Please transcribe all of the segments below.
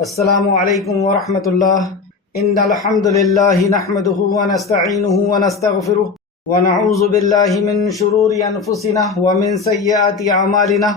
السلام علیکم ورحمۃ اللہ۔ ان الحمد للہ نحمده ونستعینه ونستغفره ونعوذ باللہ من شرور انفسنا ومن سیئات اعمالنا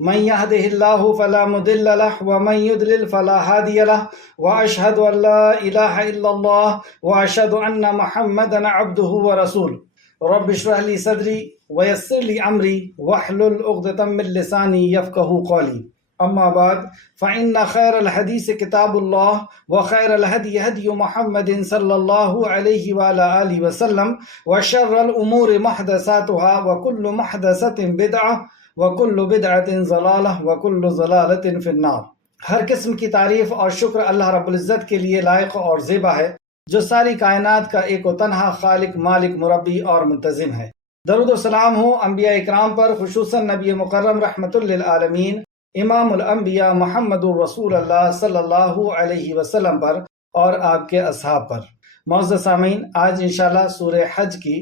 من يهده الله فلا مضل له ومن يضلل فلا هادي له واشهد ان لا اله الا الله واشهد ان محمدا عبده ورسوله رب اشرح لي صدري ويسر لي امري واحلل عقدة من لساني يفقهوا قولي اما بعد فان خير الحديث كتاب الله وخير الهدي هدي محمد صلى الله عليه وعلى اله وسلم وشر الامور محدثاتها وكل محدثة بدعة وكل بدعة ضلالة وكل ضلالة في النار۔ ہر قسم کی تعریف اور شکر اللہ رب العزت کے لیے لائق اور زیبا ہے، جو ساری کائنات کا ایک و تنہا خالق، مالک، مربی اور منتظم ہے۔ درود و سلام ہو انبیاء اکرام پر، خصوصاً نبی مکرم رحمت للعالمین امام الانبیاء محمد الرسول اللہ صلی اللہ علیہ وسلم پر اور آپ کے اصحاب پر۔ معزز سامعین، آج انشاءاللہ سورہ حج کی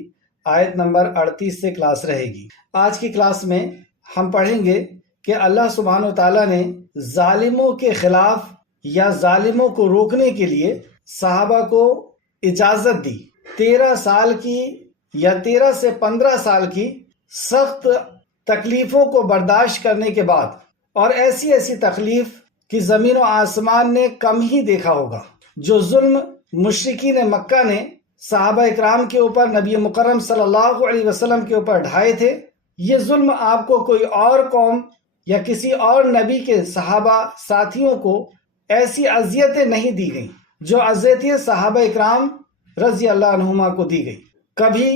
آیت نمبر 38 سے کلاس رہے گی۔ آج کی کلاس میں ہم پڑھیں گے کہ اللہ سبحانہ وتعالیٰ نے ظالموں کے خلاف یا ظالموں کو روکنے کے لیے صحابہ کو اجازت دی۔ 13 سال کی یا 13 سے 15 سال کی سخت تکلیفوں کو برداشت کرنے کے بعد، اور ایسی تکلیف کہ زمین و آسمان نے کم ہی دیکھا ہوگا، جو ظلم مشرکین مکہ نے صحابہ اکرام کے اوپر، نبی مکرم صلی اللہ علیہ وسلم کے اوپر ڈھائے تھے، یہ ظلم آپ کو کوئی اور قوم یا کسی اور نبی کے صحابہ ساتھیوں کو ایسی اذیتیں نہیں دی گئیں جو اذیتیں صحابہ اکرام رضی اللہ عنہما کو دی گئی۔ کبھی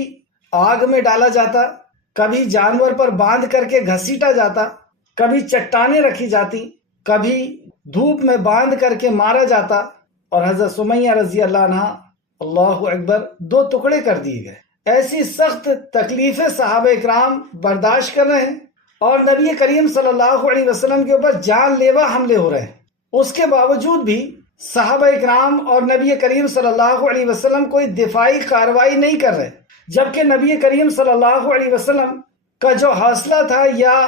آگ میں ڈالا جاتا، کبھی جانور پر باندھ کر کے گھسیٹا جاتا، کبھی چٹانیں رکھی جاتی، کبھی دھوپ میں باندھ کر کے مارا جاتا، اور حضرت سمیہ رضی اللہ عنہ اللہ اکبر 2 ٹکڑے کر دیے گئے۔ ایسی سخت تکلیفیں صحابہ اکرام برداشت کر رہے ہیں، اور نبی کریم صلی اللہ علیہ وسلم کے اوپر جان لیوا حملے ہو رہے ہیں۔ اس کے باوجود بھی صحابہ اکرام اور نبی کریم صلی اللہ علیہ وسلم کوئی دفاعی کارروائی نہیں کر رہے، جبکہ نبی کریم صلی اللہ علیہ وسلم کا جو حوصلہ تھا یا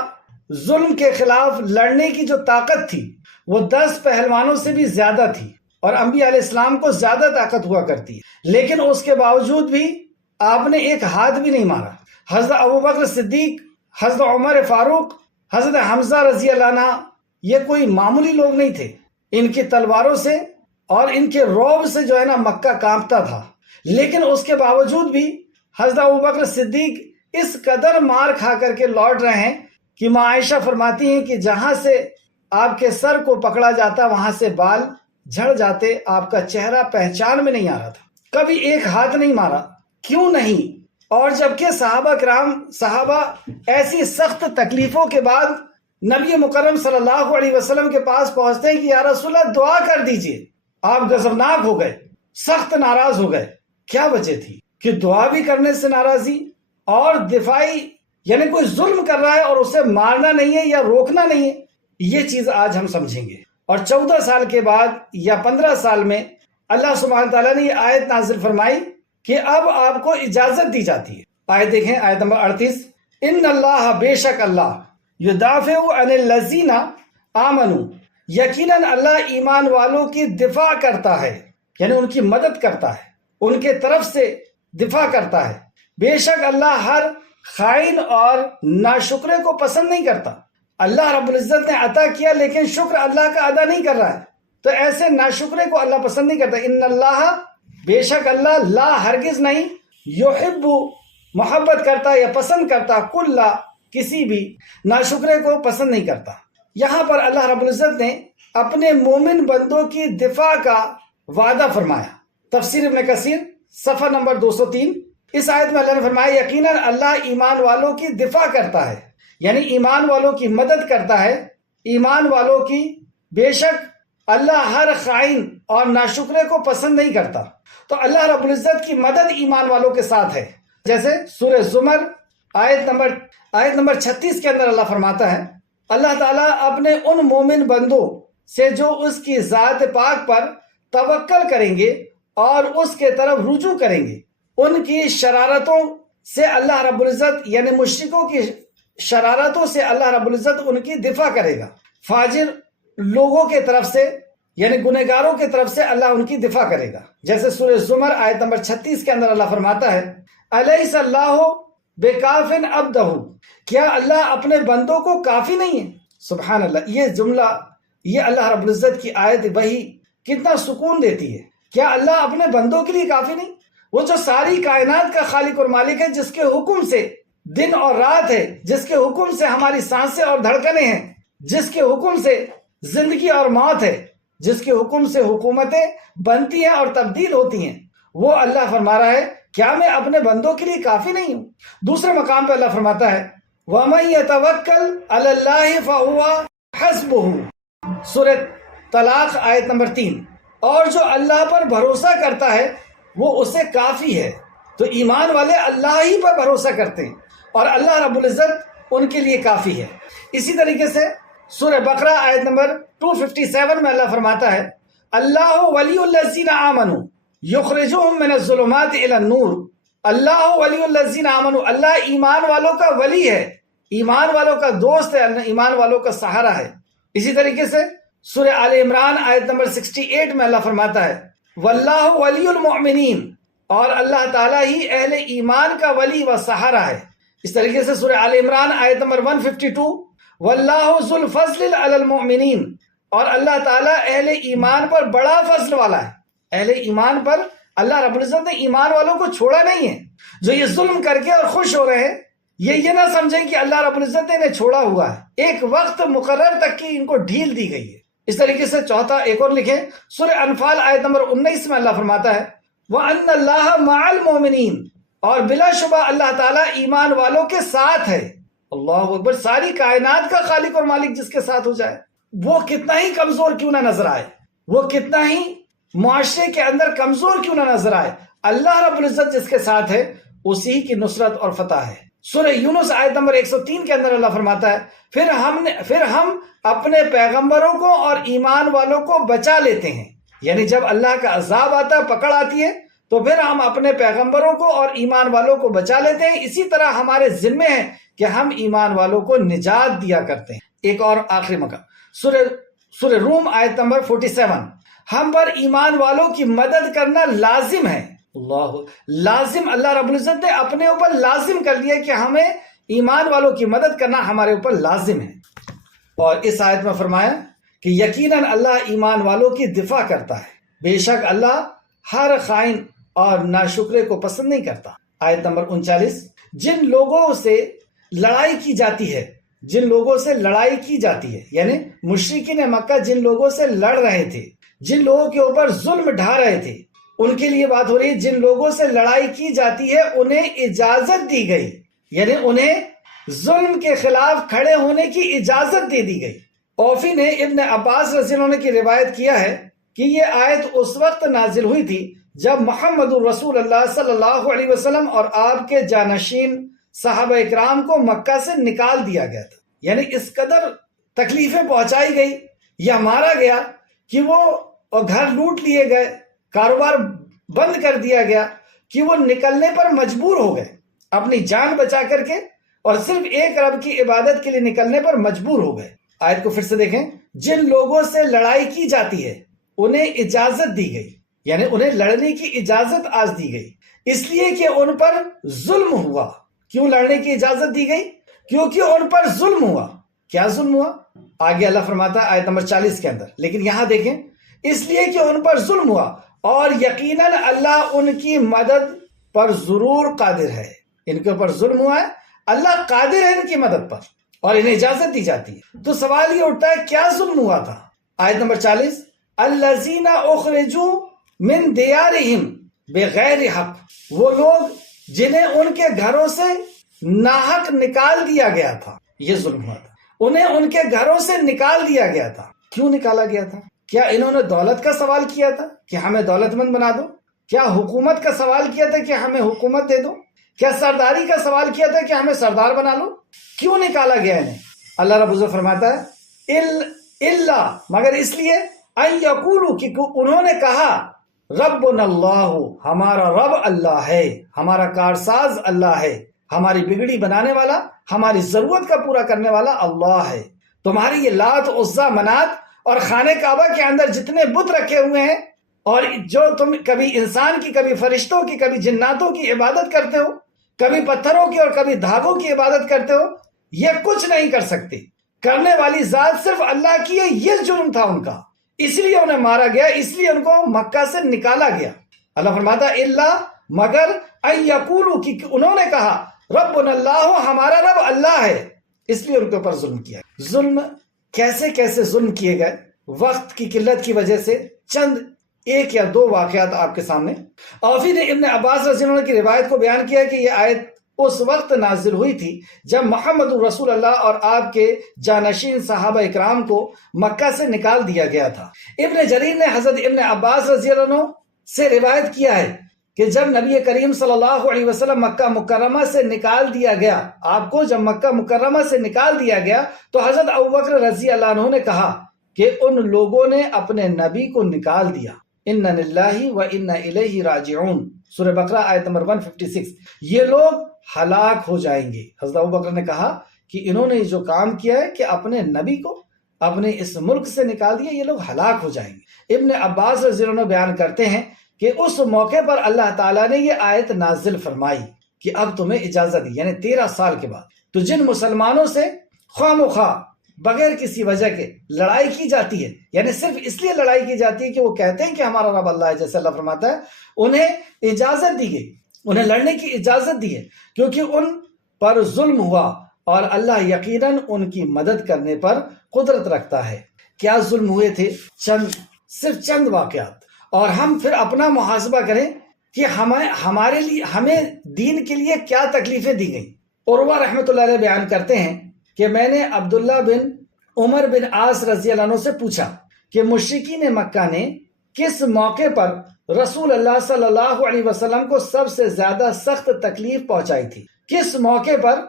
ظلم کے خلاف لڑنے کی جو طاقت تھی، وہ 10 پہلوانوں سے بھی زیادہ تھی، اور انبیاء علیہ السلام کو زیادہ طاقت ہوا کرتی ہے، لیکن اس کے باوجود بھی آپ نے ایک ہاتھ بھی نہیں مارا۔ حضرت ابوبکر صدیق، حضرت عمر فاروق، حضرت حمزہ رضی اللہ عنہ، یہ کوئی معمولی لوگ نہیں تھے۔ ان کی تلواروں سے اور ان کے رعب سے جو ہے نا مکہ کانپتا تھا، لیکن اس کے باوجود بھی حضرت ابوبکر صدیق اس قدر مار کھا کر کے لوٹ رہے ہیں کہ ماں عائشہ فرماتی ہیں کہ جہاں سے آپ کے سر کو پکڑا جاتا وہاں سے بال جھڑ جاتے، آپ کا چہرہ پہچان میں نہیں آ رہا تھا۔ کبھی ایک ہاتھ نہیں مارا، کیوں نہیں؟ اور جبکہ صحابہ ایسی سخت تکلیفوں کے بعد نبی مکرم صلی اللہ علیہ وسلم کے پاس پہنچتے ہیں کہ یا رسول اللہ دعا کر دیجئے۔ آپ غضبناک ہو گئے، سخت ناراض ہو گئے۔ کیا وجہ تھی کہ دعا بھی کرنے سے ناراضی، اور دفاعی یعنی کوئی ظلم کر رہا ہے اور اسے مارنا نہیں ہے یا روکنا نہیں ہے؟ یہ چیز آج ہم سمجھیں گے۔ اور 14 سال کے بعد یا 15 سال میں اللہ سبحانہ تعالیٰ نے یہ آیت نازل فرمائی کہ اب آپ کو اجازت دی جاتی ہے۔ آیت دیکھیں، آیت نمبر 38، ان اللہ، بے شک اللہ، یدافع عن الذین آمنوا، یقیناً اللہ ایمان والوں کی دفاع کرتا ہے، یعنی ان کی مدد کرتا ہے، ان کے طرف سے دفاع کرتا ہے۔ بے شک اللہ ہر خائن اور ناشکرے کو پسند نہیں کرتا۔ اللہ رب العزت نے عطا کیا لیکن شکر اللہ کا ادا نہیں کر رہا ہے، تو ایسے ناشکرے کو اللہ پسند نہیں کرتا۔ ان اللہ، بے شک اللہ، لا ہرگز نہیں، یحب، محبت کرتا یا پسند کرتا، کل، کسی بھی ناشکرے کو پسند نہیں کرتا۔ یہاں پر اللہ رب العزت نے اپنے مومن بندوں کی دفاع کا وعدہ فرمایا۔ تفسیر ابن کثیر صفحہ نمبر 203، اس آیت میں اللہ نے فرمایا یقیناً اللہ ایمان والوں کی دفاع کرتا ہے، یعنی ایمان والوں کی مدد کرتا ہے، ایمان والوں کی، بے شک اللہ ہر خائن اور ناشکرے کو پسند نہیں کرتا۔ تو اللہ رب العزت کی مدد ایمان والوں کے ساتھ ہے، جیسے سورہ زمر آیت نمبر 36 کے اندر اللہ فرماتا ہے، اللہ تعالیٰ اپنے ان مومن بندوں سے جو اس کی ذات پاک پر توکل کریں گے اور اس کے طرف رجوع کریں گے، ان کی شرارتوں سے اللہ رب العزت، یعنی مشرکوں کی شرارتوں سے اللہ رب العزت ان کی دفاع کرے گا۔ فاجر لوگوں کے طرف سے یعنی گنہگاروں کی طرف سے اللہ ان کی دفاع کرے گا. جیسے سورہ زمر آیت نمبر 36 کے اندر اللہ فرماتا ہے الیس اللہ بکاف عبدہ، کیا اللہ اپنے بندوں کو کافی نہیں ہے؟ سبحان اللہ، یہ جملہ، یہ اللہ رب العزت کی آیت وہی کتنا سکون دیتی ہے. کیا اللہ اپنے بندوں کے لیے کافی نہیں؟ وہ جو ساری کائنات کا خالق اور مالک ہے، جس کے حکم سے دن اور رات ہے، جس کے حکم سے ہماری سانسیں اور دھڑکنیں ہیں، جس کے حکم سے زندگی اور موت ہے، جس کے حکم سے حکومتیں بنتی ہیں اور تبدیل ہوتی ہیں، وہ اللہ فرما رہا ہے کیا میں اپنے بندوں کے لیے کافی نہیں ہوں؟ دوسرے مقام پہ اللہ فرماتا ہے وَمَن يَتَوَكَّلْ عَلَى اللَّهِ فَهُوَ حَسْبُهُ، سورہ طلاق آیت نمبر 3. اور جو اللہ پر بھروسہ کرتا ہے وہ اسے کافی ہے. تو ایمان والے اللہ ہی پر بھروسہ کرتے ہیں اور اللہ رب العزت ان کے لیے کافی ہے. اسی طریقے سے سورہ بقرہ آیت نمبر 257 میں اللہ فرماتا ہے اللہ ولی الذین آمنوا یخرجہم من الظلمات الی النور. اللہ ولی الذین آمنوا، اللہ ایمان والوں کا ولی ہے، ایمان والوں کا دوست ہے، ایمان والوں کا سہارا ہے. اسی طریقے سے سورہ آل عمران آیت نمبر 68 میں اللہ فرماتا ہے واللہ ولی المؤمنین، اور اللہ تعالیٰ ہی اہل ایمان کا ولی و سہارا ہے. اس طریقے سے سورہ آل عمران آیت نمبر 152 واللہ ذو الفضل علی المؤمنین، اور اللہ تعالیٰ اہل ایمان پر بڑا فضل والا ہے. اہل ایمان پر اللہ رب العزت نے ایمان والوں کو چھوڑا نہیں ہے. جو یہ ظلم کر کے اور خوش ہو رہے ہیں، یہ نہ سمجھیں کہ اللہ رب العزت نے انہیں چھوڑا ہوا ہے، ایک وقت مقرر تک کی ان کو ڈھیل دی گئی ہے. اس طریقے سے چوتھا ایک اور لکھیں، سورہ انفال آیت نمبر 19 میں اللہ فرماتا ہے وَأَنَّ اللَّهَ مَعَ الْمُؤْمِنِينَ، اور بلا شبہ اللہ تعالیٰ ایمان والوں کے ساتھ ہے. اللہ اکبر، ساری کائنات کا خالق اور مالک جس کے ساتھ ہو جائے، وہ کتنا ہی کمزور کیوں نہ نظر آئے، وہ کتنا ہی معاشرے کے اندر کمزور کیوں نہ نظر آئے، اللہ رب العزت جس کے ساتھ ہے اسی کی نصرت اور فتح ہے. سورہ یونس آیت نمبر 103 کے اندر اللہ فرماتا ہے پھر ہم اپنے پیغمبروں کو اور ایمان والوں کو بچا لیتے ہیں. یعنی جب اللہ کا عذاب آتا ہے، پکڑ آتی ہے، تو پھر ہم اپنے پیغمبروں کو اور ایمان والوں کو بچا لیتے ہیں. اسی طرح ہمارے ذمے ہے کہ ہم ایمان والوں کو نجات دیا کرتے ہیں. ایک اور آخری مقام سورہ روم آیت نمبر 47، ہم پر ایمان والوں کی مدد کرنا لازم ہے. لازم، اللہ رب العزت نے اپنے اوپر لازم کر لیا کہ ہمیں ایمان والوں کی مدد کرنا ہمارے اوپر لازم ہے. اور اس آیت میں فرمایا کہ یقیناً اللہ ایمان والوں کی دفاع کرتا ہے، بے شک اللہ ہر خائن اور ناشکرے کو پسند نہیں کرتا. آیت نمبر 39، جن لوگوں سے لڑائی کی جاتی ہے، جن لوگوں سے لڑائی کی جاتی ہے، یعنی مشرکین مکہ جن لوگوں سے لڑ رہے تھے، جن لوگوں کے اوپر ظلم ڈھا رہے تھے، ان کے لیے بات ہو رہی ہے. جن لوگوں سے لڑائی کی جاتی ہے انہیں اجازت دی گئی، یعنی انہیں ظلم کے خلاف کھڑے ہونے کی اجازت دے دی گئی. اوفی نے ابن عباس رضی اللہ عنہ کی روایت کیا ہے کہ یہ آیت اس وقت نازل ہوئی تھی جب محمد الرسول اللہ صلی اللہ علیہ وسلم اور آپ کے جانشین صحابہ اکرام کو مکہ سے نکال دیا گیا تھا. یعنی اس قدر تکلیفیں پہنچائی گئی یا مارا گیا کہ وہ گھر لوٹ لیے گئے، کاروبار بند کر دیا گیا کہ وہ نکلنے پر مجبور ہو گئے، اپنی جان بچا کر کے اور صرف ایک رب کی عبادت کے لیے نکلنے پر مجبور ہو گئے. آیت کو پھر سے دیکھیں، جن لوگوں سے لڑائی کی جاتی ہے انہیں اجازت دی گئی، یعنی انہیں لڑنے کی اجازت آج دی گئی، اس لیے کہ ان پر ظلم ہوا. کیوں لڑنے کی اجازت دی گئی؟ کیونکہ ان پر ظلم ہوا. کیا ظلم ہوا؟ آگے اللہ فرماتا ہے آیت نمبر 40 کے اندر، لیکن یہاں دیکھیں، اس لیے کہ ان پر ظلم ہوا اور یقیناً اللہ ان کی مدد پر ضرور قادر ہے. ان کے اوپر ظلم ہوا ہے، اللہ قادر ہے ان کی مدد پر اور انہیں اجازت دی جاتی ہے. تو سوال یہ اٹھتا ہے کیا ظلم ہوا تھا؟ آیت نمبر 40، الذین اخرجوا من دیارہم بغیر حق، وہ لوگ جنہیں ان کے گھروں سے ناحق نکال دیا گیا تھا. یہ ظلم ہوا تھا، انہیں ان کے گھروں سے نکال دیا گیا تھا. کیوں نکالا گیا تھا؟ کیا انہوں نے دولت کا سوال کیا تھا کہ ہمیں دولت مند بنا دو؟ کیا حکومت کا سوال کیا تھا کہ ہمیں حکومت دے دو؟ کیا سرداری کا سوال کیا تھا کہ ہمیں سردار بنا لو؟ کیوں نکالا گیا انہیں؟ اللہ رب العزت فرماتا ہے اللہ، مگر اس لیے ان یقولوا، کہ انہوں نے کہا ربنا اللہ، ہمارا رب اللہ ہے، ہمارا کارساز اللہ ہے، ہماری بگڑی بنانے والا، ہماری ضرورت کا پورا کرنے والا اللہ ہے. تمہاری یہ لات عزا منات اور خانہ کعبہ کے اندر جتنے بت رکھے ہوئے ہیں اور جو تم کبھی انسان کی، کبھی فرشتوں کی، کبھی جناتوں کی عبادت کرتے ہو، کبھی پتھروں کی اور کبھی دھاگوں کی عبادت کرتے ہو، یہ کچھ نہیں کر سکتے، کرنے والی ذات صرف اللہ کی ہے۔ یہ جرم تھا ان کا، اس لیے انہیں مارا گیا، اس لیے ان کو مکہ سے نکالا گیا۔ اللہ فرماتا ہے اللہ مگر ان یقولوا، کہ انہوں نے کہا ربنا اللہ، ہمارا رب اللہ ہے، اس لیے ان کے اوپر ظلم کیا۔ ظلم کیسے کیسے ظلم کیے گئے، وقت کی قلت کی وجہ سے چند ایک یا دو واقعات آپ کے سامنے۔ اوفی نے ابن عباس رضی اللہ عنہ کی روایت کو بیان کیا کہ یہ آیت اس وقت نازل ہوئی تھی جب محمد رسول اللہ اور آپ کے جانشین صحابہ اکرام کو مکہ سے نکال دیا گیا تھا۔ ابن جریر نے حضرت ابن عباس رضی اللہ عنہ سے روایت کیا ہے کہ جب نبی کریم صلی اللہ علیہ وسلم مکہ مکرمہ سے نکال دیا گیا، آپ کو جب مکہ مکرمہ سے نکال دیا گیا تو حضرت ابوبکر رضی اللہ عنہ نے کہا کہ ان لوگوں نے اپنے نبی کو نکال دیا، اِنَّ لِلَّهِ وَإِنَّ إِلَيْهِ رَاجِعُونَ، سورہ بقرہ آیت نمبر 156۔ یہ لوگ ہلاک ہو جائیں گے۔ حضرت ابوبکر نے کہا کہ انہوں نے جو کام کیا ہے کہ اپنے نبی کو اپنے اس ملک سے نکال دیا، یہ لوگ ہلاک ہو جائیں گے۔ ابن عباس رضی اللہ عنہ بیان کرتے ہیں کہ اس موقع پر اللہ تعالیٰ نے یہ آیت نازل فرمائی کہ اب تمہیں اجازت دی، یعنی 13 سال کے بعد، تو جن مسلمانوں سے خواہ مخواہ بغیر کسی وجہ کے لڑائی کی جاتی ہے، یعنی صرف اس لیے لڑائی کی جاتی ہے کہ وہ کہتے ہیں کہ ہمارا رب اللہ ہے، جیسے اللہ فرماتا ہے، انہیں اجازت دی گئی، انہیں لڑنے کی اجازت دی ہے کیونکہ ان پر ظلم ہوا اور اللہ یقیناً ان کی مدد کرنے پر قدرت رکھتا ہے۔ کیا ظلم ہوئے تھے؟ صرف چند واقعات، اور ہم پھر اپنا محاسبہ کریں کہ ہمارے لیے، ہمیں دین کے لیے کیا تکلیفیں دی گئیں۔ عروہ رحمۃ اللہ علیہ بیان کرتے ہیں کہ میں نے عبداللہ بن عمر بن عاص رضی اللہ عنہ سے پوچھا کہ مشرکین مکہ نے کس موقع پر رسول اللہ صلی اللہ علیہ وسلم کو سب سے زیادہ سخت تکلیف پہنچائی تھی؟ کس موقع پر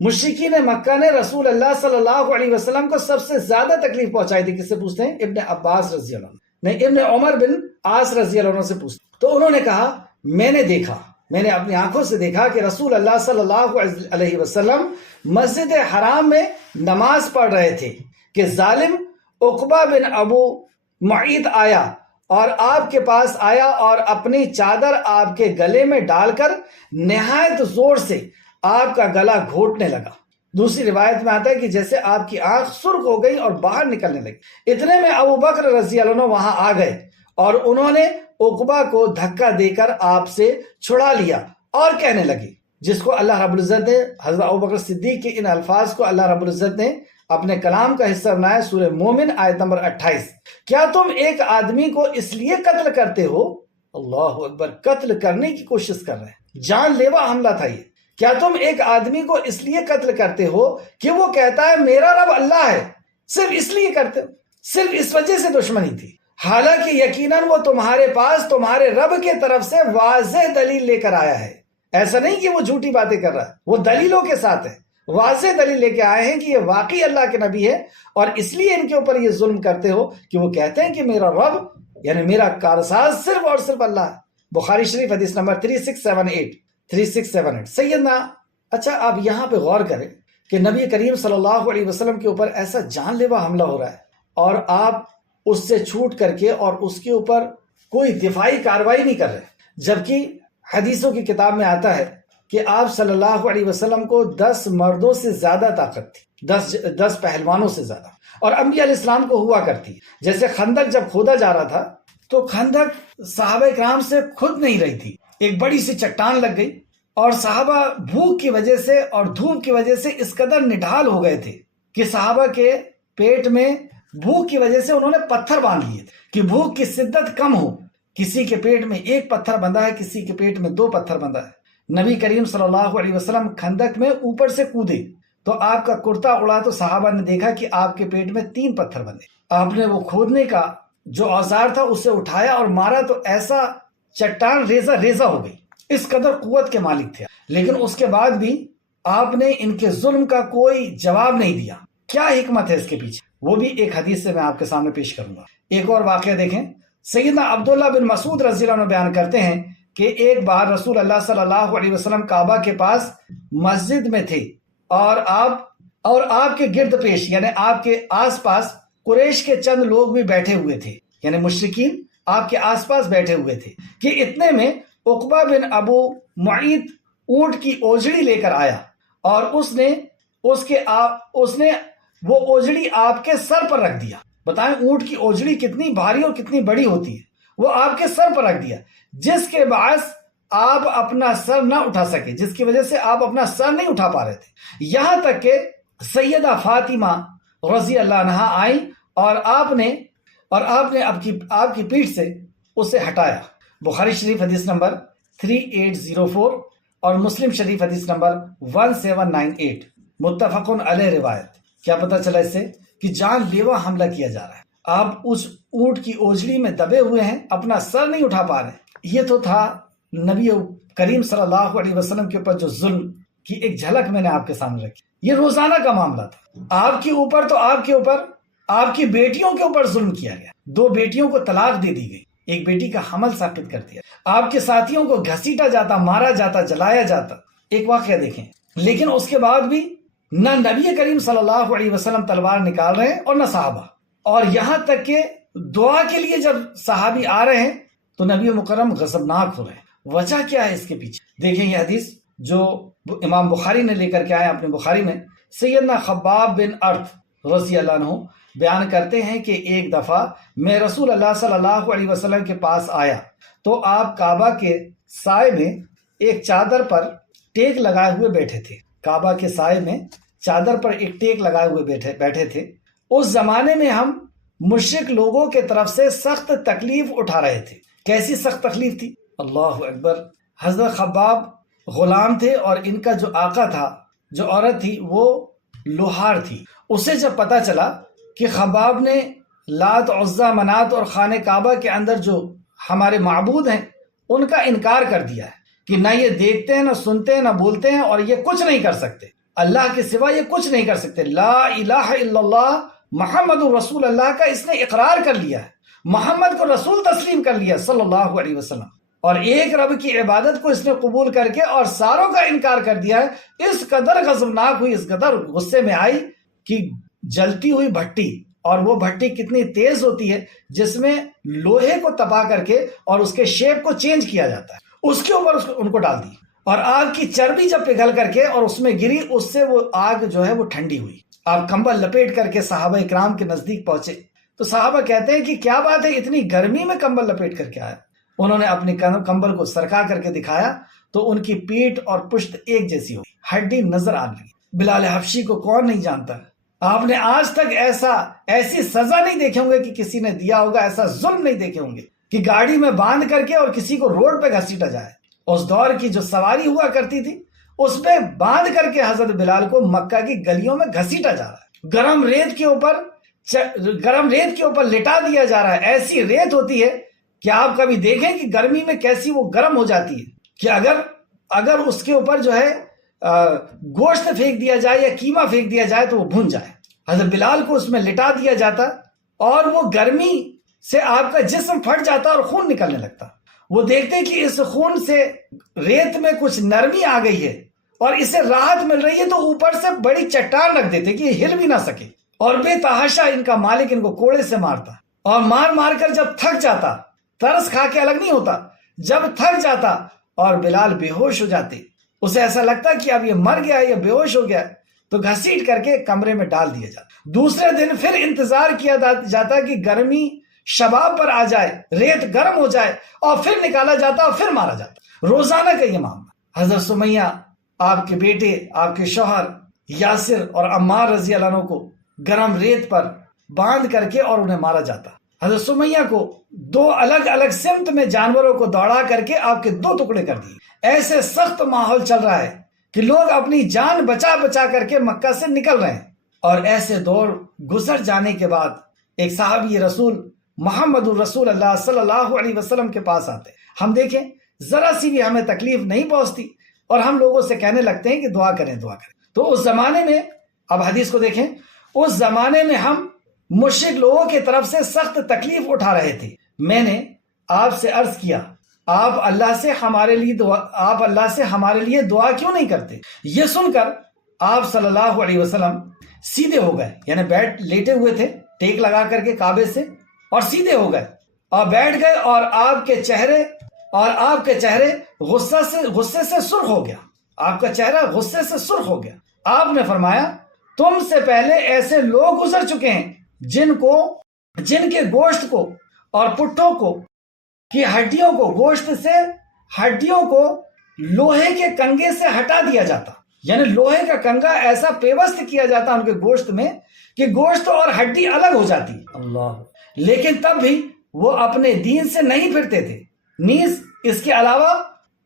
مشرکین مکہ نے رسول اللہ صلی اللہ علیہ وسلم کو سب سے زیادہ تکلیف پہنچائی تھی؟ کس سے پوچھتے ہیں؟ ابن عباس رضی اللہ عنہ، نہیں، ابن عمر بن عاص رضی اللہ عنہ سے پوچھتے۔ تو انہوں نے کہا میں نے اپنی آنکھوں سے دیکھا کہ رسول اللہ صلی اللہ علیہ وسلم مسجد حرام میں نماز پڑھ رہے تھے کہ ظالم عقبہ بن ابو معیط آیا اور آپ کے پاس آیا اور اپنی چادر آپ کے گلے میں ڈال کر نہایت زور سے آپ کا گلا گھونٹنے لگا۔ دوسری روایت میں آتا ہے کہ جیسے آپ کی آنکھ سرخ ہو گئی اور باہر نکلنے لگی۔ اتنے میں ابو بکر رضی اللہ عنہ وہاں آ گئے اور انہوں نے عقبہ کو دھکا دے کر آپ سے چھڑا لیا اور کہنے لگے، جس کو اللہ رب العزت نے، حضرت ابوبکر صدیق کے ان الفاظ کو اللہ رب العزت نے اپنے کلام کا حصہ بنایا، سورہ مومن آیت نمبر 28۔ کیا تم ایک آدمی کو اس لیے قتل کرتے ہو؟ اللہ اکبر، قتل کرنے کی کوشش کر رہے ہیں، جان لیوا حملہ تھا یہ۔ کیا تم ایک آدمی کو اس لیے قتل کرتے ہو کہ وہ کہتا ہے میرا رب اللہ ہے؟ صرف اس لیے کرتے ہو، صرف اس وجہ سے دشمنی تھی، حالانکہ یقیناً وہ تمہارے پاس تمہارے رب کے طرف سے واضح دلیل لے کر آیا ہے۔ ایسا نہیں کہ وہ جھوٹی باتیں کر رہا ہے، وہ دلیلوں کے ساتھ ہے، واضح دلیل لے کے آئے ہیں کہ یہ واقعی اللہ کے نبی ہے، اور اس لیے ان کے اوپر یہ ظلم کرتے ہو کہ وہ کہتے ہیں کہ میرا رب یعنی میرا کارساز صرف اور صرف اللہ ہے۔ بخاری شریف حدیث نمبر 3678۔ سیدنا، اچھا آپ یہاں پہ غور کریں کہ نبی کریم صلی اللہ علیہ وسلم کے اوپر ایسا جان لیوا حملہ ہو رہا ہے اور آپ اس سے چھوٹ کر کے اور اس کے اوپر کوئی دفاعی کارروائی نہیں کر رہے، جبکہ حدیثوں کی کتاب میں آتا ہے کہ آپ صلی اللہ علیہ وسلم کو 10 مردوں سے زیادہ طاقت تھی، 10 پہلوانوں سے زیادہ، اور انبیاء علیہ السلام کو ہوا کرتی۔ جیسے خندق جب کھودا جا رہا تھا تو خندق صحابہ کرام سے کھد نہیں رہی تھی، ایک بڑی سی چٹان لگ گئی اور صحابہ بھوک کی وجہ سے اور دھوپ کی وجہ سے اس قدر نڈھال ہو گئے تھے کہ صحابہ کے پیٹ میں بھوک کی وجہ سے انہوں نے پتھر باندھ لیے تھے کہ بھوک کی شدت کم ہو۔ کسی کے پیٹ میں 1 پتھر بندھا ہے، کسی کے پیٹ میں 2 پتھر بندھا ہے۔ نبی کریم صلی اللہ علیہ وسلم خندق میں اوپر سے کودے تو آپ کا کرتا اڑا تو صحابہ نے دیکھا کہ آپ کے پیٹ میں 3 پتھر بندھے۔ آپ نے وہ کھودنے کا جو اوزار تھا اسے اٹھایا اور مارا تو ایسا چٹان ریزہ ہو گئی، اس قدر قوت کے مالک تھے، لیکن اس کے بعد بھی آپ نے ان کے ظلم کا کوئی جواب نہیں دیا۔ کیا حکمت ہے اس کے پیچھے، وہ بھی ایک حدیث سے میں آپ کے سامنے پیش کروں گا۔ ایک اور واقعہ دیکھیں، سیدنا عبداللہ بن مسعود رضی اللہ عنہ بیان کرتے ہیں کہ ایک بار رسول اللہ صلی اللہ علیہ وسلم کعبہ کے پاس مسجد میں تھے اور آپ کے گرد پیش یعنی آپ کے آس پاس قریش کے چند لوگ بھی بیٹھے ہوئے تھے، یعنی مشرکین آپ کے آس پاس بیٹھے ہوئے تھے کہ اتنے میں عقبہ بن ابو معیط اونٹ کی اوجڑی لے کر آیا اور اس نے وہ اوجڑی آپ کے سر پر رکھ دیا۔ بتائیں اونٹ کی اوجڑی کتنی بھاری اور کتنی بڑی ہوتی ہے، وہ آپ کے سر پر رکھ دیا، جس کے باعث آپ اپنا سر نہ اٹھا سکے، جس کی وجہ سے آپ اپنا سر نہیں اٹھا پا رہے تھے، یہاں تک کہ سیدہ فاطمہ رضی اللہ عنہا آئیں اور آپ نے آپ کی پیٹھ سے اسے ہٹایا۔ بخاری شریف حدیث نمبر 3804 اور مسلم شریف حدیث نمبر 1798، متفق علیہ روایت۔ کیا پتہ چلا اس سے کہ جان لیوا حملہ کیا جا رہا ہے، آپ اس اونٹ کی اوجڑی میں دبے ہوئے ہیں، اپنا سر نہیں اٹھا پا رہے۔ یہ تو تھا نبی کریم صلی اللہ علیہ وسلم کے اوپر جو ظلم کی ایک جھلک میں نے آپ کے سامنے رکھی۔ یہ روزانہ کا معاملہ تھا، آپ کے اوپر تو آپ کی بیٹیوں کے اوپر ظلم کیا گیا، 2 بیٹیوں کو طلاق دے دی گئی، ایک بیٹی کا حمل ساقط کر دیا، آپ کے ساتھیوں کو گھسیٹا جاتا، مارا جاتا، جلایا جاتا۔ ایک واقعہ دیکھیں، لیکن اس کے بعد بھی نہ نبی کریم صلی اللہ علیہ وسلم تلوار نکال رہے ہیں اور نہ صحابہ، اور یہاں تک کہ دعا کے لیے جب صحابی آ رہے ہیں تو نبی مکرم غضبناک ہو رہے ہیں۔ وجہ کیا ہے اس کے پیچھے؟ دیکھیں یہ حدیث جو امام بخاری نے لے کر کے آئے اپنے بخاری میں، سیدنا خباب بن ارت رضی اللہ عنہ بیان کرتے ہیں کہ ایک دفعہ میں رسول اللہ صلی اللہ علیہ وسلم کے پاس آیا تو آپ کعبہ کے سائے میں ایک چادر پر ٹیک لگائے ہوئے بیٹھے تھے، کعبہ کے سائے میں چادر پر ایک ٹیک لگائے ہوئے بیٹھے تھے۔ اس زمانے میں ہم مشرک لوگوں کے طرف سے سخت تکلیف اٹھا رہے تھے۔ کیسی سخت تکلیف تھی؟ اللہ اکبر۔ حضرت خباب غلام تھے اور ان کا جو آقا تھا، جو عورت تھی، وہ لوہار تھی۔ اسے جب پتا چلا کہ خباب نے لات، عزا، منات اور خانہ کعبہ کے اندر جو ہمارے معبود ہیں ان کا انکار کر دیا ہے کہ نہ یہ دیکھتے ہیں، نہ سنتے ہیں، نہ بولتے ہیں، اور یہ کچھ نہیں کر سکتے، اللہ کے سوا یہ کچھ نہیں کر سکتے، لا الہ الا اللہ محمد رسول اللہ کا اس نے اقرار کر لیا ہے، محمد کو رسول تسلیم کر لیا صلی اللہ علیہ وسلم، اور ایک رب کی عبادت کو اس نے قبول کر کے اور ساروں کا انکار کر دیا ہے۔ اس قدر غضبناک ہوئی، اس قدر غصے میں آئی کہ جلتی ہوئی بھٹی، اور وہ بھٹی کتنی تیز ہوتی ہے جس میں لوہے کو تپا کر کے اور اس کے شیپ کو چینج کیا جاتا ہے، اس کے اوپر ان کو ڈال دی، اور آگ کی چربی جب پگھل کر کے اور اس میں گری، اس سے وہ آگ جو ہے وہ ٹھنڈی ہوئی۔ آپ کمبل لپیٹ کر کے صحابہ اکرام کے نزدیک پہنچے تو صحابہ کہتے ہیں کہ کیا بات ہے، اتنی گرمی میں کمبل لپیٹ کر کے آیا؟ انہوں نے اپنی کمبل کو سرکا کر کے دکھایا تو ان کی پیٹھ اور پشت ایک جیسی ہوئی، ہڈی نظر آنے لگی۔ بلال حبشی کو کون نہیں جانتا؟ آپ نے آج تک ایسی سزا نہیں دیکھے ہوں گے کہ کسی نے دیا ہوگا، ایسا ظلم نہیں دیکھے ہوں گے کہ گاڑی میں باندھ کر کے اور کسی کو روڈ پہ گھسیٹا جائے۔ اس دور کی جو سواری ہوا کرتی تھی اس پہ باندھ کر کے حضرت بلال کو مکہ کی گلیوں میں گھسیٹا جا رہا ہے، گرم ریت کے اوپر لٹا دیا جا رہا ہے۔ ایسی ریت ہوتی ہے کہ آپ کبھی دیکھیں کہ گرمی میں کیسی وہ گرم ہو جاتی ہے کہ اگر اس کے اوپر جو ہے گوشت پھینک دیا جائے یا قیمہ پھینک دیا جائے تو وہ بھن جائے۔ حضرت بلال کو اس میں لٹا دیا جاتا اور وہ گرمی سے آپ کا جسم پھٹ جاتا اور خون نکلنے لگتا۔ وہ دیکھتے کہ اس خون سے ریت میں کچھ نرمی آ گئی ہے اور اسے راحت مل رہی ہے تو اوپر سے بڑی چٹان رکھ دیتے کہ یہ ہل بھی نہ سکے، اور بے تحاشا ان کا مالک ان کو کوڑے سے مارتا، اور مار کر جب تھک جاتا، ترس کھا کے الگ نہیں ہوتا، جب تھک جاتا اور بلال بے ہوش ہو جاتے، اسے ایسا لگتا کہ اب یہ مر گیا یا بے ہوش ہو گیا، تو گھسیٹ کر کے کمرے میں ڈال دیا جاتا۔ دوسرے دن پھر انتظار کیا جاتا کہ گرمی شباب پر آ جائے، ریت گرم ہو جائے، اور پھر نکالا جاتا اور پھر مارا جاتا۔ روزانہ کا یہ معاملہ۔ حضرت سمیہ، آپ کے بیٹے، آپ کے شوہر یاسر اور عمار رضی اللہ عنہ کو گرم ریت پر باندھ کر کے اور انہیں مارا جاتا۔ حضرت سمیہ کو 2 الگ الگ سمت میں جانوروں کو دوڑا کر کے آپ کے 2 ٹکڑے کر دیے۔ ایسے سخت ماحول چل رہا ہے کہ لوگ اپنی جان بچا کر کے مکہ سے نکل رہے ہیں، اور ایسے دور گزر جانے کے بعد ایک صحابی رسول محمد الرسول اللہ صلی اللہ علیہ وسلم کے پاس آتے، ہم دیکھیں ذرا سی بھی ہمیں تکلیف نہیں پہنچتی اور ہم لوگوں سے کہنے لگتے ہیں کہ دعا کریں۔ تو اس زمانے میں، اب حدیث کو دیکھیں، اس زمانے میں ہم مشرک لوگوں کی طرف سے سخت تکلیف اٹھا رہے تھے۔ میں نے آپ سے عرض کیا، آپ اللہ سے ہمارے لیے دعا کیوں نہیں کرتے؟ یہ سن کر آپ صلی اللہ علیہ وسلم سیدھے ہو گئے، یعنی لیٹے ہوئے تھے ٹیک لگا کر کے کعبے سے اور سیدھے ہو گئے اور بیٹھ گئے، اور آپ کے چہرے غصے سے سرخ ہو گیا، آپ کا چہرہ غصے سے سرخ ہو گیا۔ آپ نے فرمایا تم سے پہلے ایسے لوگ گزر چکے ہیں جن کے گوشت کو اور پٹھوں کو کی ہڈیوں کو، گوشت سے ہڈیوں کو لوہے کے کنگے سے ہٹا دیا جاتا، یعنی لوہے کا کنگا ایسا پیوست کیا جاتا ان کے گوشت میں کہ گوشت اور ہڈی الگ ہو جاتی اللہ، لیکن تب بھی وہ اپنے دین سے نہیں پھرتے تھے۔ نیز اس کے علاوہ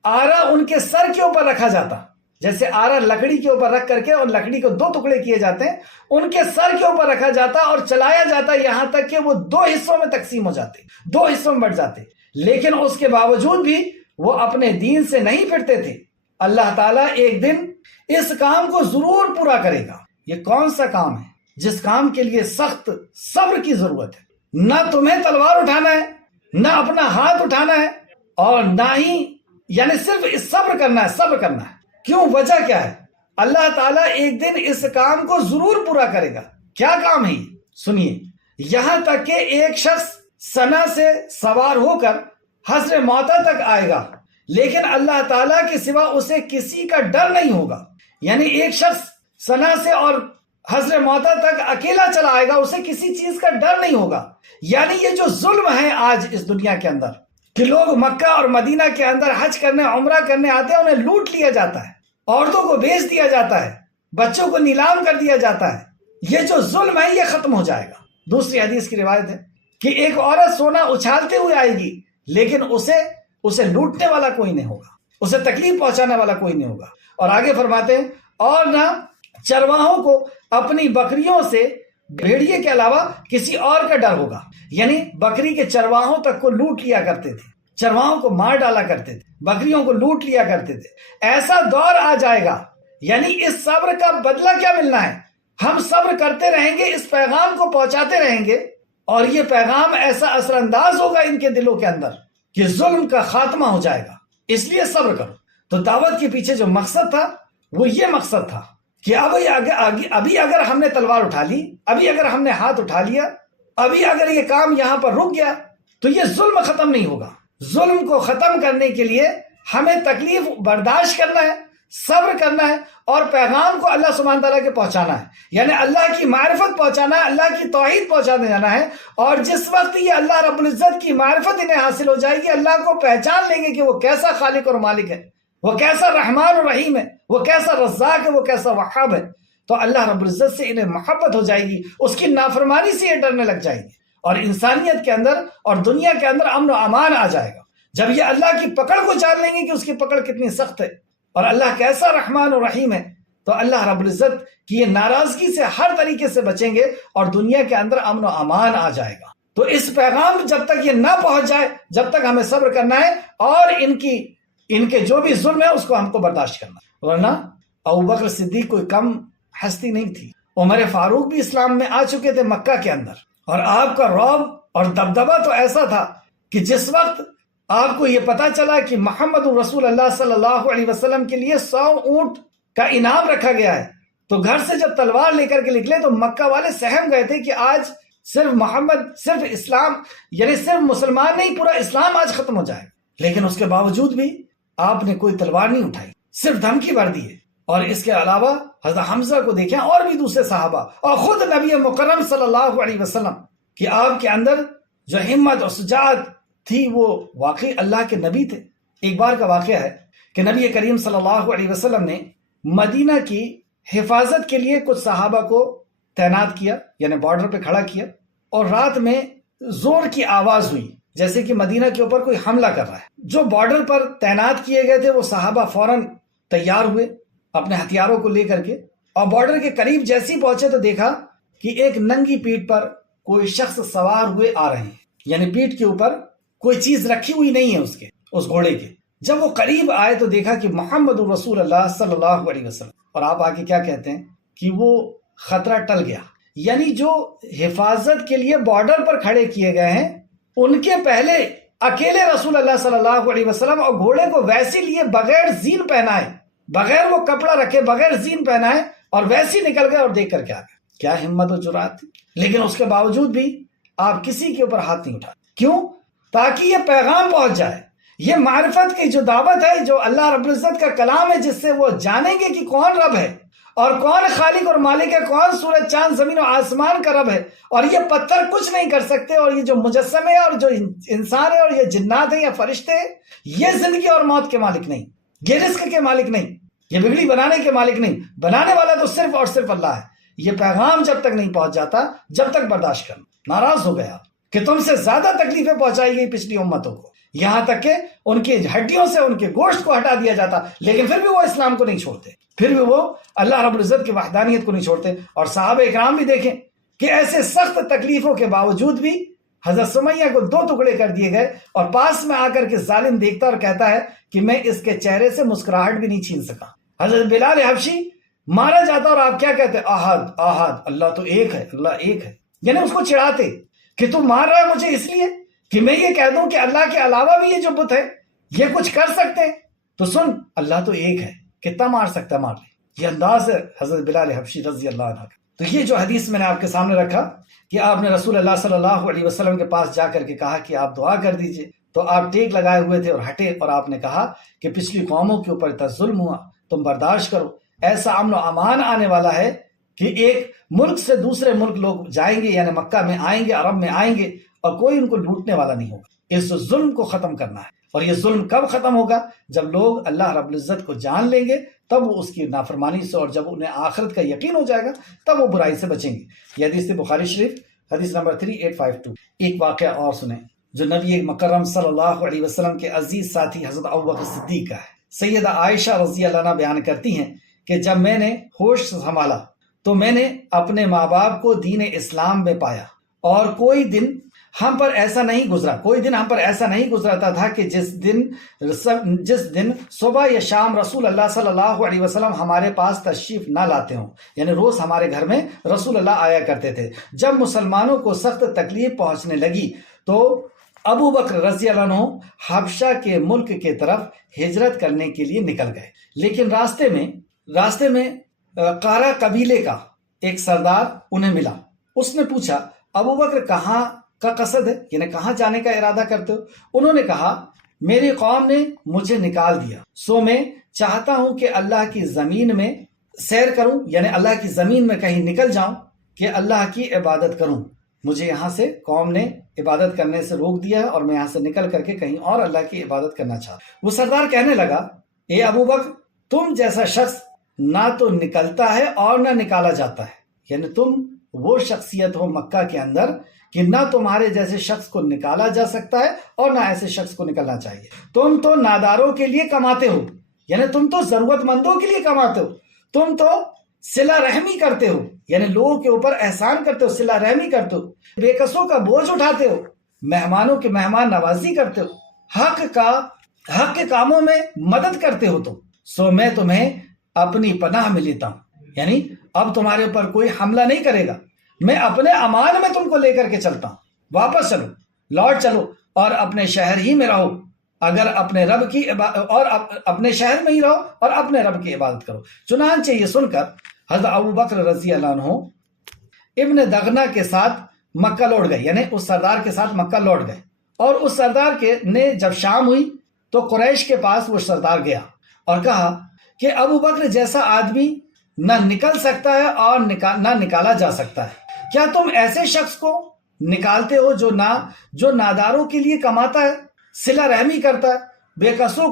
آرا ان کے سر کے اوپر رکھا جاتا، جیسے آرا لکڑی کے اوپر رکھ کر کے اور لکڑی کو 2 ٹکڑے کیے جاتے ہیں، ان کے سر کے اوپر رکھا جاتا اور چلایا جاتا یہاں تک کہ وہ 2 حصوں میں تقسیم ہو جاتے، 2 حصوں میں بٹ جاتے، لیکن اس کے باوجود بھی وہ اپنے دین سے نہیں پھرتے تھے۔ اللہ تعالیٰ ایک دن اس کام کو ضرور پورا کرے گا۔ یہ کون سا کام ہے جس کام کے لیے سخت صبر کی ضرورت ہے؟ نہ تمہیں تلوار اٹھانا ہے، نہ اپنا ہاتھ اٹھانا ہے، اور نہ ہی یعنی صرف صبر کرنا ہے۔ کیوں؟ وجہ کیا ہے؟ اللہ تعالیٰ ایک دن اس کام کو ضرور پورا کرے گا۔ کیا کام ہے؟ سنیے، یہاں تک کہ ایک شخص ثنا سے سوار ہو کر حضر موتا تک آئے گا، لیکن اللہ تعالیٰ کے سوا اسے کسی کا ڈر نہیں ہوگا۔ یعنی ایک شخص ثنا سے اور حضر موتا تک اکیلا چلا آئے گا، اسے کسی چیز کا ڈر نہیں ہوگا۔ یعنی یہ جو ظلم ہے آج اس دنیا کے اندر کہ لوگ مکہ اور مدینہ کے اندر حج کرنے، عمرہ کرنے آتے ہیں، انہیں لوٹ لیا جاتا ہے، عورتوں کو بیچ دیا جاتا ہے، بچوں کو نیلام کر دیا جاتا ہے، یہ جو ظلم ہے یہ ختم ہو جائے گا۔ دوسری حدیث کی روایت ہے کہ ایک عورت سونا اچھالتے ہوئے آئے گی، لیکن اسے لوٹنے والا کوئی نہیں ہوگا، اسے تکلیف پہنچانے والا کوئی نہیں ہوگا۔ اور آگے فرماتے ہیں اور نہ چرواہوں کو اپنی بکریوں سے بھیڑیے کے علاوہ کسی اور کا ڈر ہوگا۔ یعنی بکری کے چرواہوں تک کو لوٹ لیا کرتے تھے، چرواہوں کو مار ڈالا کرتے تھے، بکریوں کو لوٹ لیا کرتے تھے۔ ایسا دور آ جائے گا، یعنی اس صبر کا بدلہ کیا ملنا ہے؟ ہم صبر کرتے رہیں گے، اس پیغام کو پہنچاتے رہیں گے، اور یہ پیغام ایسا اثر انداز ہوگا ان کے دلوں کے اندر کہ ظلم کا خاتمہ ہو جائے گا۔ اس لیے صبر کرو۔ تو دعوت کے پیچھے جو مقصد تھا وہ یہ مقصد تھا کہ ابھی اگر ہم نے تلوار اٹھا لی، ابھی اگر ہم نے ہاتھ اٹھا لیا، ابھی اگر یہ کام یہاں پر رک گیا تو یہ ظلم ختم نہیں ہوگا۔ ظلم کو ختم کرنے کے لیے ہمیں تکلیف برداشت کرنا ہے، صبر کرنا ہے، اور پیغام کو اللہ سبحانہ تعالیٰ کے پہنچانا ہے، یعنی اللہ کی معرفت پہنچانا ہے، اللہ کی توحید پہنچانے جانا ہے۔ اور جس وقت یہ اللہ رب العزت کی معرفت انہیں حاصل ہو جائے گی، اللہ کو پہچان لیں گے کہ وہ کیسا خالق اور مالک ہے، وہ کیسا رحمان اور رحیم ہے، وہ کیسا رزاق ہے، وہ کیسا وہاب ہے، تو اللہ رب العزت سے انہیں محبت ہو جائے گی، اس کی نافرمانی سے یہ ڈرنے لگ جائے گی، اور انسانیت کے اندر اور دنیا کے اندر امن و امان آ جائے گا۔ جب یہ اللہ کی پکڑ کو جان لیں گے کہ اس کی پکڑ کتنی سخت ہے اور اللہ کیسا رحمان اور رحیم ہے، تو اللہ رب العزت کی یہ ناراضگی سے ہر طریقے سے بچیں گے اور دنیا کے اندر امن و امان آ جائے گا۔ تو اس پیغام جب تک یہ نہ پہنچ جائے، جب تک ہمیں صبر کرنا ہے اور ان کے جو بھی ظلم ہے اس کو ہم کو برداشت کرنا ہے۔ ورنہ ابوبکر صدیق کوئی کم ہستی نہیں تھی، عمر فاروق بھی اسلام میں آ چکے تھے مکہ کے اندر، اور آپ کا رعب اور دبدبہ تو ایسا تھا کہ جس وقت آپ کو یہ پتا چلا کہ محمد رسول اللہ صلی اللہ علیہ وسلم کے لیے 100 اونٹ کا انعام رکھا گیا ہے، تو گھر سے جب تلوار لے کر کے نکلے تو مکہ والے سہم گئے تھے کہ آج صرف اسلام یعنی صرف مسلمان نہیں، پورا اسلام آج ختم ہو جائے گا۔ لیکن اس کے باوجود بھی آپ نے کوئی تلوار نہیں اٹھائی، صرف دھمکی بھر دی ہے۔ اور اس کے علاوہ حضرت حمزہ کو دیکھیں اور بھی دوسرے صحابہ اور خود نبی مکرم صلی اللہ علیہ وسلم کہ آپ کے اندر جو ہمت اور شجاعت تھی وہ واقعی اللہ کے نبی تھے۔ ایک بار کا واقعہ ہے کہ نبی کریم صلی اللہ علیہ وسلم نے مدینہ کی حفاظت کے لیے کچھ صحابہ کو تعینات کیا، یعنی بارڈر پہ کھڑا کیا، اور رات میں زور کی آواز ہوئی جیسے کہ مدینہ کے اوپر کوئی حملہ کر رہا ہے۔ جو بارڈر پر تعینات کیے گئے تھے وہ صحابہ فوراً تیار ہوئے اپنے ہتھیاروں کو لے کر کے، اور بارڈر کے قریب جیسے ہی پہنچے تو دیکھا کہ ایک ننگی پیٹھ پر کوئی شخص سوار ہوئے آ رہے ہیں، یعنی پیٹھ کے اوپر کوئی چیز رکھی ہوئی نہیں ہے اس گھوڑے کے۔ جب وہ قریب آئے تو دیکھا کہ محمد رسول اللہ صلی اللہ علیہ وسلم، اور آپ آگے کیا کہتے ہیں کہ وہ خطرہ ٹل گیا، یعنی جو حفاظت کے لیے بارڈر پر کھڑے کیے گئے ہیں ان کے پہلے اکیلے رسول اللہ صلی اللہ علیہ وسلم اور گھوڑے کو ویسے لیے بغیر زین پہنائے، بغیر وہ کپڑا رکھے، بغیر زین پہنائے، اور ویسے نکل گئے اور دیکھ کر کے آ گئے۔ کیا ہمت و جرات تھی، لیکن اس کے باوجود بھی آپ کسی کے اوپر ہاتھ نہیں اٹھاتے. کیوں؟ تاکہ یہ پیغام پہنچ جائے. یہ معرفت کی جو دعوت ہے، جو اللہ رب العزت کا کلام ہے، جس سے وہ جانیں گے کہ کون رب ہے اور کون خالق اور مالک ہے، کون سورج چاند زمین و آسمان کا رب ہے، اور یہ پتھر کچھ نہیں کر سکتے، اور یہ جو مجسمے ہیں اور جو انسان ہے اور یہ جنات ہیں یا فرشتے ہیں، یہ زندگی اور موت کے مالک نہیں، یہ رزق کے مالک نہیں، یہ بگڑی بنانے کے مالک نہیں، بنانے والا تو صرف اور صرف اللہ ہے. یہ پیغام جب تک نہیں پہنچ جاتا، جب تک برداشت کرنا. ناراض ہو گیا کہ تم سے زیادہ تکلیفیں پہنچائی گئی پچھلی امتوں کو، یہاں تک کہ ان کی ہڈیوں سے ان کے گوشت کو ہٹا دیا جاتا، لیکن پھر بھی وہ اسلام کو نہیں چھوڑتے، پھر بھی وہ اللہ رب العزت کی وحدانیت کو نہیں چھوڑتے. اور صحابہ اکرام بھی دیکھیں کہ ایسے سخت تکلیفوں کے باوجود بھی حضرت سمیہ کو 2 ٹکڑے کر دیے گئے، اور پاس میں آ کر کے ظالم دیکھتا اور کہتا ہے کہ میں اس کے چہرے سے مسکراہٹ بھی نہیں چھین سکا. حضرت بلال حبشی مارا جاتا، اور آپ کیا کہتے؟ احد احد، اللہ تو ایک ہے، اللہ ایک ہے. یعنی اس کو چڑھاتے کہ تم مار رہا ہے مجھے اس لیے کہ میں یہ کہہ دوں کہ اللہ کے علاوہ بھی یہ جو بت ہے یہ کچھ کر سکتے ہیں. تو سن، اللہ تو ایک ہے، کتنا مار سکتا ہے، مار لے. یہ انداز ہے حضرت بلال حبشی رضی اللہ عنہ کا. تو یہ جو حدیث میں نے آپ کے سامنے رکھا کہ آپ نے رسول اللہ صلی اللہ علیہ وسلم کے پاس جا کر کے کہا کہ آپ دعا کر دیجئے، تو آپ ٹیک لگائے ہوئے تھے اور ہٹے، اور آپ نے کہا کہ پچھلی قوموں کے اوپر اتنا ظلم ہوا، تم برداشت کرو. ایسا امن و امان آنے والا ہے کہ ایک ملک سے دوسرے ملک لوگ جائیں گے، یعنی مکہ میں آئیں گے، عرب میں آئیں گے، اور کوئی ان کو لوٹنے والا نہیں ہوگا. اس ظلم کو ختم کرنا ہے. اور یہ ظلم کب ختم ہوگا؟ جب لوگ اللہ رب العزت کو جان لیں گے، تب وہ اس کی نافرمانی سے، اور جب انہیں آخرت کا یقین ہو جائے گا تب وہ برائی سے بچیں گے. یہ حدیث بخاری شریف حدیث نمبر 3852. ایک واقعہ اور سنیں جو نبی مکرم صلی اللہ علیہ وسلم کے عزیز ساتھی حضرت ابوبکر صدیق کا ہے. سیدہ عائشہ رضی اللہ عنہا بیان کرتی ہیں کہ جب میں نے ہوش سنبھالا تو میں نے اپنے ماں باپ کو دین اسلام میں پایا، اور کوئی دن ہم پر ایسا نہیں گزرتا تھا کہ جس دن صبح یا شام رسول اللہ صلی اللہ علیہ وسلم ہمارے پاس تشریف نہ لاتے ہوں. یعنی روز ہمارے گھر میں رسول اللہ آیا کرتے تھے. جب مسلمانوں کو سخت تکلیف پہنچنے لگی تو ابو بکر رضی اللہ عنہ حبشہ کے ملک کے طرف ہجرت کرنے کے لیے نکل گئے. لیکن راستے میں قارہ قبیلے کا ایک سردار انہیں ملا. اس نے پوچھا ابو بکر کہاں کا قصد ہے، یعنی کہاں جانے کا ارادہ کرتے ہو؟ انہوں نے کہا میری قوم نے مجھے نکال دیا، سو میں چاہتا ہوں کہ اللہ کی زمین میں سیر کروں، یعنی اللہ کی زمین میں کہیں نکل جاؤں کہ اللہ کی عبادت کروں. مجھے یہاں سے قوم نے عبادت کرنے سے روک دیا ہے، اور میں یہاں سے نکل کر کے کہیں اور اللہ کی عبادت کرنا چاہتا ہوں. وہ سردار کہنے لگا اے ابو بکر، تم جیسا شخص نہ تو نکلتا ہے اور نہ نکالا جاتا ہے. یعنی تم وہ شخصیت ہو مکہ کے اندر کہ نہ تمہارے جیسے شخص کو نکالا جا سکتا ہے اور نہ ایسے شخص کو نکلنا چاہیے. تم تو ناداروں کے لیے کماتے ہو، یعنی تم تو ضرورت مندوں کے لیے کماتے ہو. تم تو صلہ رحمی کرتے ہو، یعنی لوگوں کے اوپر احسان کرتے ہو، صلہ رحمی کرتے ہو، بے کسوں کا بوجھ اٹھاتے ہو، مہمانوں کی مہمان نوازی کرتے ہو، حق کے کاموں میں مدد کرتے ہو. سو میں تمہیں اپنی پناہ میں لیتا ہوں. یعنی اب تمہارے اوپر کوئی حملہ نہیں کرے گا، میں اپنے امان میں تم کو لے کر کے چلتا ہوں. واپس چلو، لوٹ چلو، اور اپنے شہر ہی میں رہو، اپنے شہر میں ہی رہو اور اپنے رب کی عبادت کرو. چنانچہ یہ سن کر حضرت ابو بکر رضی اللہ عنہ ابن دغنہ کے ساتھ مکہ لوٹ گئے، یعنی اس سردار کے ساتھ مکہ لوٹ گئے. اور اس سردار نے جب شام ہوئی تو قریش کے پاس وہ سردار گیا اور کہا کہ ابو بکر جیسا آدمی نہ نکل سکتا ہے اور نہ نکالا جا سکتا ہے. کیا تم ایسے شخص کو نکالتے ہو جو ناداروں کے لیے کماتا ہے، صلہ رحمی کرتا ہے، بے کسوں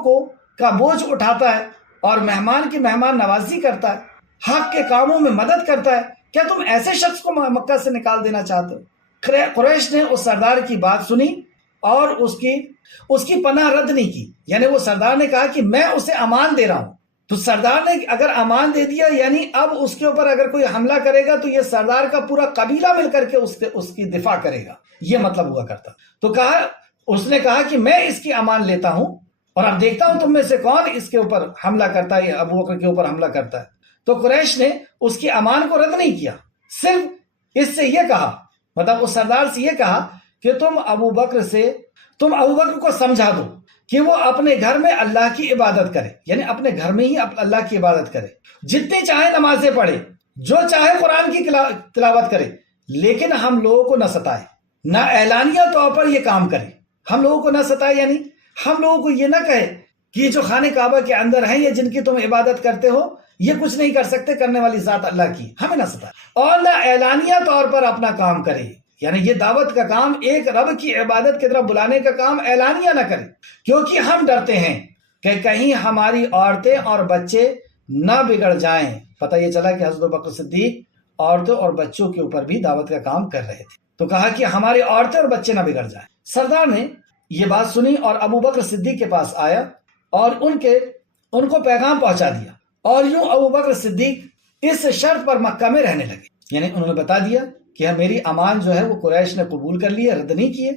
کا بوجھ اٹھاتا ہے، اور مہمان کی مہمان نوازی کرتا ہے، حق کے کاموں میں مدد کرتا ہے؟ کیا تم ایسے شخص کو مکہ سے نکال دینا چاہتے ہو؟ قریش نے اس سردار کی بات سنی اور اس کی پناہ رد نہیں کی. یعنی وہ سردار نے کہا کہ میں اسے امان دے رہا ہوں. تو سردار نے اگر امان دے دیا، یعنی اب اس کے اوپر اگر کوئی حملہ کرے گا تو یہ سردار کا پورا قبیلہ مل کر کے اس کی دفاع کرے گا، یہ مطلب ہوا کرتا. تو اس نے کہا کہ میں اس کی امان لیتا ہوں، اور اب دیکھتا ہوں تم میں سے کون اس کے اوپر حملہ کرتا ہے، ابو بکر کے اوپر حملہ کرتا ہے. تو قریش نے اس کی امان کو رد نہیں کیا، صرف اس سے یہ کہا، مطلب اس سردار سے یہ کہا کہ تم ابو بکر کو سمجھا دو کہ وہ اپنے گھر میں اللہ کی عبادت کرے، یعنی اپنے گھر میں ہی اللہ کی عبادت کرے، جتنی چاہے نمازیں پڑھے، جو چاہے قرآن کی تلاوت کرے، لیکن ہم لوگوں کو نہ ستائے، نہ اعلانیہ طور پر یہ کام کرے، ہم لوگوں کو نہ ستائے، یعنی ہم لوگوں کو یہ نہ کہے کہ یہ جو خانہ کعبہ کے اندر ہیں یا جن کی تم عبادت کرتے ہو یہ کچھ نہیں کر سکتے، کرنے والی ذات اللہ کی، ہمیں نہ ستائے، اور نہ اعلانیہ طور پر اپنا کام کرے، یعنی یہ دعوت کا کام، ایک رب کی عبادت کی طرف بلانے کا کام اعلانیہ نہ کرے، کیونکہ ہم ڈرتے ہیں کہ کہیں ہماری عورتیں اور بچے نہ بگڑ جائیں۔ پتہ یہ چلا کہ حضرت بکر صدیق عورتوں اور بچوں کے اوپر بھی دعوت کا کام کر رہے تھے، تو کہا کہ ہماری عورتیں اور بچے نہ بگڑ جائیں۔ سردار نے یہ بات سنی اور ابو بکر صدیق کے پاس آیا اور ان کو پیغام پہنچا دیا، اور یوں ابو بکر صدیق اس شرط پر مکہ میں رہنے لگے، یعنی انہوں نے بتا دیا کہ میری امان جو ہے وہ قریش نے قبول کر لی ہے، رد نہیں کیے،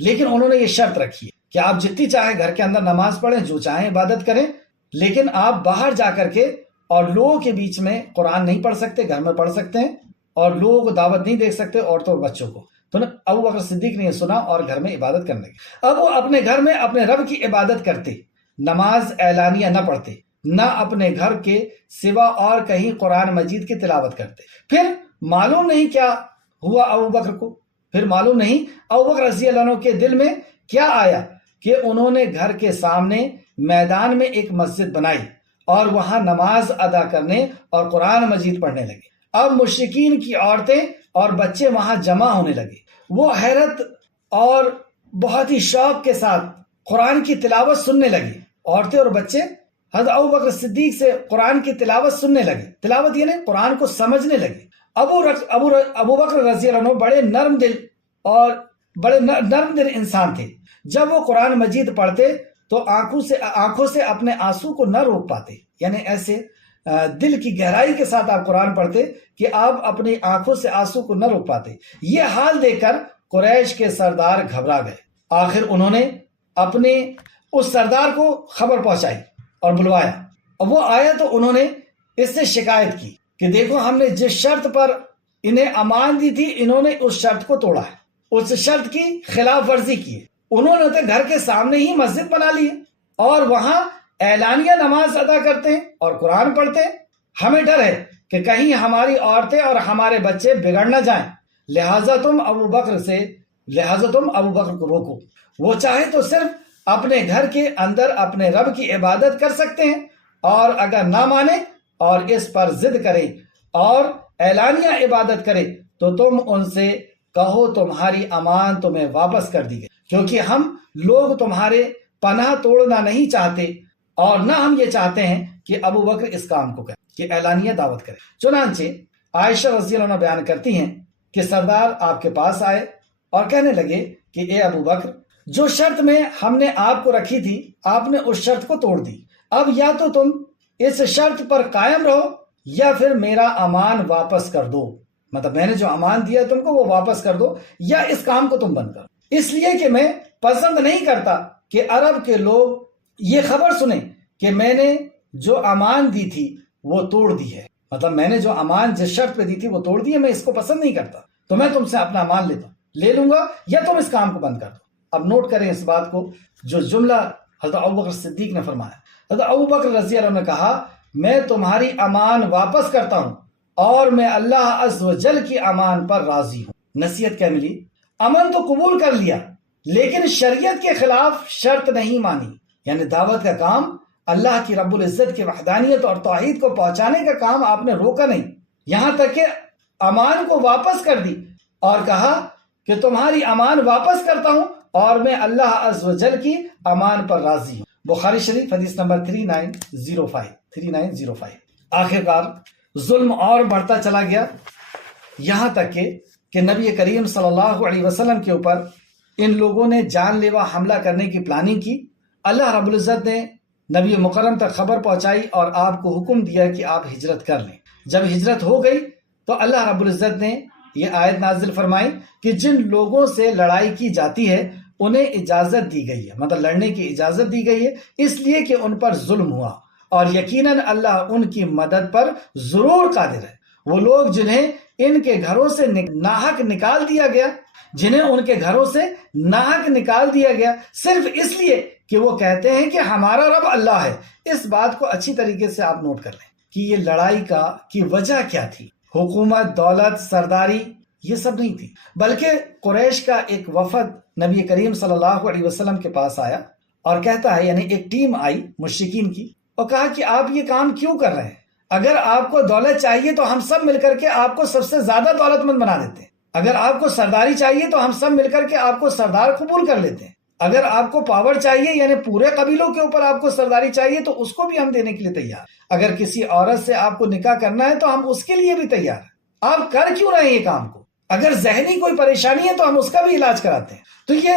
لیکن انہوں نے یہ شرط رکھی ہے کہ آپ جتنی چاہیں گھر کے اندر نماز پڑھیں، جو چاہیں عبادت کریں، لیکن آپ باہر جا کر کے اور لوگوں کے بیچ میں قرآن نہیں پڑھ سکتے، گھر میں پڑھ سکتے ہیں، اور لوگوں کو دعوت نہیں دے سکتے، عورتوں اور بچوں کو۔ تو ابو بکر صدیق نے یہ سنا اور گھر میں عبادت کرنے لگے۔ اب وہ اپنے گھر میں اپنے رب کی عبادت کرتے، نماز اعلانیہ نہ پڑھتے، نہ اپنے گھر کے سوا اور کہیں قرآن مجید کی تلاوت کرتے۔ پھر معلوم نہیں کیا ہوا ابو بکر کو، پھر معلوم نہیں ابو بکر رضی اللہ عنہ کے دل میں کیا آیا کہ انہوں نے گھر کے سامنے میدان میں ایک مسجد بنائی اور وہاں نماز ادا کرنے اور قرآن مجید پڑھنے لگے۔ اب مشرکین کی عورتیں اور بچے وہاں جمع ہونے لگے، وہ حیرت اور بہت ہی شوق کے ساتھ قرآن کی تلاوت سننے لگے۔ عورتیں اور بچے حضرت ابو بکر صدیق سے قرآن کی تلاوت سننے لگے، تلاوت یعنی قرآن کو سمجھنے لگے۔ ابو بکر رضی اللہ عنہ بڑے نرم دل اور بڑے نرم دل انسان تھے، جب وہ قرآن مجید پڑھتے تو آنکھوں سے اپنے آنسو کو نہ روک پاتے، یعنی ایسے دل کی گہرائی کے ساتھ آپ قرآن پڑھتے کہ آپ اپنی آنکھوں سے آنسو کو نہ روک پاتے۔ یہ حال دیکھ کر قریش کے سردار گھبرا گئے۔ آخر انہوں نے اپنے اس سردار کو خبر پہنچائی اور بلوایا، اور وہ آیا تو انہوں نے اس سے شکایت کی کہ دیکھو ہم نے جس شرط پر انہیں امان دی تھی انہوں نے اس شرط کو توڑا ہے، اس شرط کی خلاف ورزی کی ہے۔ انہوں نے تو گھر کے سامنے ہی مسجد بنا لی ہے اور وہاں اعلانیہ نماز ادا کرتے ہیں اور قرآن پڑھتے ہیں۔ ہمیں ڈر ہے کہ کہیں ہماری عورتیں اور ہمارے بچے بگڑ نہ جائیں، لہٰذا تم ابو بکر کو روکو۔ وہ چاہے تو صرف اپنے گھر کے اندر اپنے رب کی عبادت کر سکتے ہیں، اور اگر نہ مانے اور اس پر ضد کرے اور اعلانیہ عبادت کرے تو تم ان سے کہو تمہاری امان تمہیں واپس کر دی گئی، کیونکہ ہم لوگ تمہارے پناہ توڑنا نہیں چاہتے، اور نہ ہم یہ چاہتے ہیں کہ ابو بکر اس کام کو کرے کہ اعلانیہ دعوت کرے۔ چنانچہ عائشہ رضی اللہ عنہ بیان کرتی ہیں کہ سردار آپ کے پاس آئے اور کہنے لگے کہ اے ابو بکر، جو شرط میں ہم نے آپ کو رکھی تھی آپ نے اس شرط کو توڑ دی، اب یا تو تم اس شرط پر قائم رہو یا پھر میرا امان واپس کر دو، مطلب میں نے جو امان دیا تم کو وہ واپس کر دو، یا اس کام کو تم بند کرو، اس لیے کہ میں پسند نہیں کرتا کہ عرب کے لوگ یہ خبر سنیں کہ میں نے جو امان دی تھی وہ توڑ دی ہے، مطلب میں نے جو امان جس شرط پہ دی تھی وہ توڑ دی ہے، میں اس کو پسند نہیں کرتا، تو میں تم سے اپنا امان لے لوں گا یا تم اس کام کو بند کر دو۔ اب نوٹ کریں اس بات کو، جو جملہ حضرت ابو بکر صدیق نے فرمایا۔ حضرت ابو بکر رضی اللہ عنہ نے کہا میں تمہاری امان واپس کرتا ہوں اور میں اللہ عز و جل کی امان پر راضی ہوں۔ نصیحت کیا ملی؟ امن تو قبول کر لیا لیکن شریعت کے خلاف شرط نہیں مانی، یعنی دعوت کا کام، اللہ کی رب العزت کی وحدانیت اور توحید کو پہنچانے کا کام آپ نے روکا نہیں، یہاں تک کہ امان کو واپس کر دی اور کہا کہ تمہاری امان واپس کرتا ہوں اور میں اللہ عز و جل کی امان پر راضی ہوں۔ بخاری شریف حدیث نمبر 3905۔ آخرکار ظلم اور بڑھتا چلا گیا، یہاں تک کہ نبی کریم صلی اللہ علیہ وسلم کے اوپر ان لوگوں نے جان لیوا حملہ کرنے کی پلاننگ کی۔ اللہ رب العزت نے نبی مکرم تک خبر پہنچائی اور آپ کو حکم دیا کہ آپ ہجرت کر لیں۔ جب ہجرت ہو گئی تو اللہ رب العزت نے یہ آیت نازل فرمائی کہ جن لوگوں سے لڑائی کی جاتی ہے انہیں اجازت دی گئی ہے، مطلب لڑنے کی اجازت دی گئی ہے، اس لیے کہ ان پر ظلم ہوا، اور یقیناً اللہ ان کی مدد پر ضرور قادر ہے۔ وہ لوگ جنہیں ان کے گھروں سے ناحق نکال دیا گیا صرف اس لیے کہ وہ کہتے ہیں کہ ہمارا رب اللہ ہے۔ اس بات کو اچھی طریقے سے آپ نوٹ کر لیں کہ یہ لڑائی کی وجہ کیا تھی۔ حکومت، دولت، سرداری یہ سب نہیں تھی، بلکہ قریش کا ایک وفد نبی کریم صلی اللہ علیہ وسلم کے پاس آیا اور کہتا ہے، یعنی ایک ٹیم آئی مشرکین کی اور کہا کہ آپ یہ کام کیوں کر رہے ہیں؟ اگر آپ کو دولت چاہیے تو ہم سب مل کر کے آپ کو سب سے زیادہ دولت مند بنا دیتے ہیں، اگر آپ کو سرداری چاہیے تو ہم سب مل کر کے آپ کو سردار قبول کر لیتے ہیں، اگر آپ کو پاور چاہیے یعنی پورے قبیلوں کے اوپر آپ کو سرداری چاہیے تو اس کو بھی ہم دینے کے لیے تیار، اگر کسی عورت سے آپ کو نکاح کرنا ہے تو ہم اس کے لیے بھی تیار ہیں، آپ کر کیوں رہے ہیں یہ کام کو؟ اگر ذہنی کوئی پریشانی ہے تو ہم اس کا بھی علاج کراتے ہیں۔ تو یہ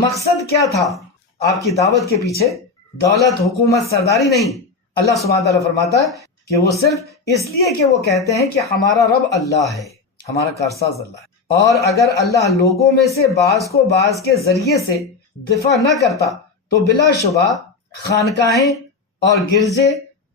مقصد کیا تھا آپ کی دعوت کے پیچھے؟ دولت، حکومت، سرداری نہیں۔ اللہ سبحانہ تعالیٰ فرماتا ہے کہ وہ صرف اس لیے کہ وہ کہتے ہیں کہ ہمارا رب اللہ ہے، ہمارا کارساز اللہ ہے، اور اگر اللہ لوگوں میں سے بعض کو بعض کے ذریعے سے دفاع نہ کرتا تو بلا شبہ خانقاہیں اور گرجے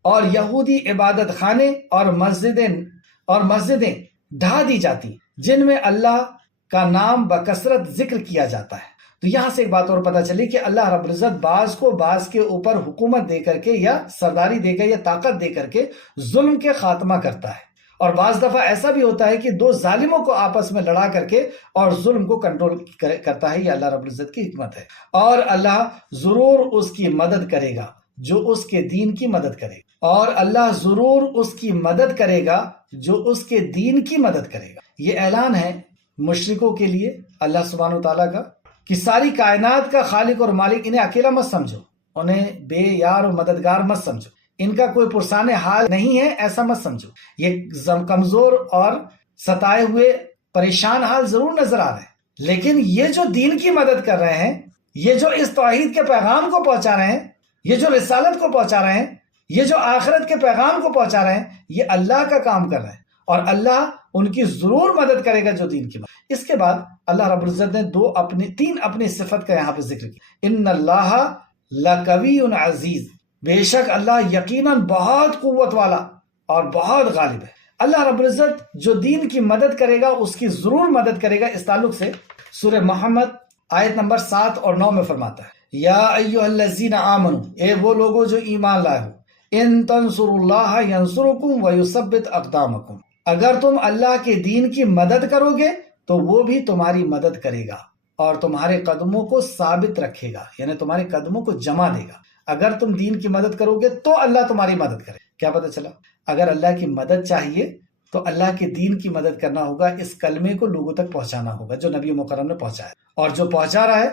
اور یہودی عبادت خانے اور مسجدیں ڈھا دی جاتی جن میں اللہ کا نام بکثرت ذکر کیا جاتا ہے۔ تو یہاں سے ایک بات اور پتہ چلی کہ اللہ رب العزت بعض کو بعض کے اوپر حکومت دے کر کے یا سرداری دے کر یا طاقت دے کر کے ظلم کے خاتمہ کرتا ہے، اور بعض دفعہ ایسا بھی ہوتا ہے کہ دو ظالموں کو آپس میں لڑا کر کے اور ظلم کو کنٹرول کرتا ہے۔ یہ اللہ رب العزت کی حکمت ہے، اور اللہ ضرور اس کی مدد کرے گا جو اس کے دین کی مدد کرے گا، اور اللہ ضرور اس کی مدد کرے گا جو اس کے دین کی مدد کرے گا۔ یہ اعلان ہے مشرکوں کے لیے اللہ سبحانہ وتعالیٰ کا کہ ساری کائنات کا خالق اور مالک انہیں اکیلا مت سمجھو، انہیں بے یار و مددگار مت سمجھو، ان کا کوئی پرسان حال نہیں ہے ایسا مت سمجھو، یہ کمزور اور ستائے ہوئے پریشان حال ضرور نظر آ رہے ہیں، لیکن یہ جو دین کی مدد کر رہے ہیں، یہ جو اس توحید کے پیغام کو پہنچا رہے ہیں، یہ جو رسالت کو پہنچا رہے ہیں، یہ جو آخرت کے پیغام کو پہنچا رہے ہیں، یہ اللہ کا کام کر رہے ہیں، اور اللہ ان کی ضرور مدد کرے گا جو دین کی مدد۔ اس کے بعد اللہ رب العزت نے تین اپنی صفت کا یہاں پہ ذکر کیا۔ ان اللہ لقوی عزیز، بے شک اللہ یقیناً بہت قوت والا اور بہت غالب ہے۔ اللہ رب العزت جو دین کی مدد کرے گا اس کی ضرور مدد کرے گا۔ اس تعلق سے سورہ محمد آیت نمبر 7 اور 9 میں فرماتا ہے، یا ایھا الذین آمنوا، اے وہ لوگو جو ایمان لائے ہو، ان تنصروا اللہ ینصرکم ویثبت اقدامکم، اگر تم اللہ کے دین کی مدد کرو گے تو وہ بھی تمہاری مدد کرے گا اور تمہارے قدموں کو ثابت رکھے گا، یعنی تمہارے قدموں کو جمع دے گا۔ اگر تم دین کی مدد کرو گے تو اللہ تمہاری مدد کرے۔ کیا پتہ چلا؟ اگر اللہ کی مدد چاہیے تو اللہ کے دین کی مدد کرنا ہوگا، اس کلمے کو لوگوں تک پہنچانا ہوگا جو نبی مکرم نے پہنچایا، اور جو پہنچا رہا ہے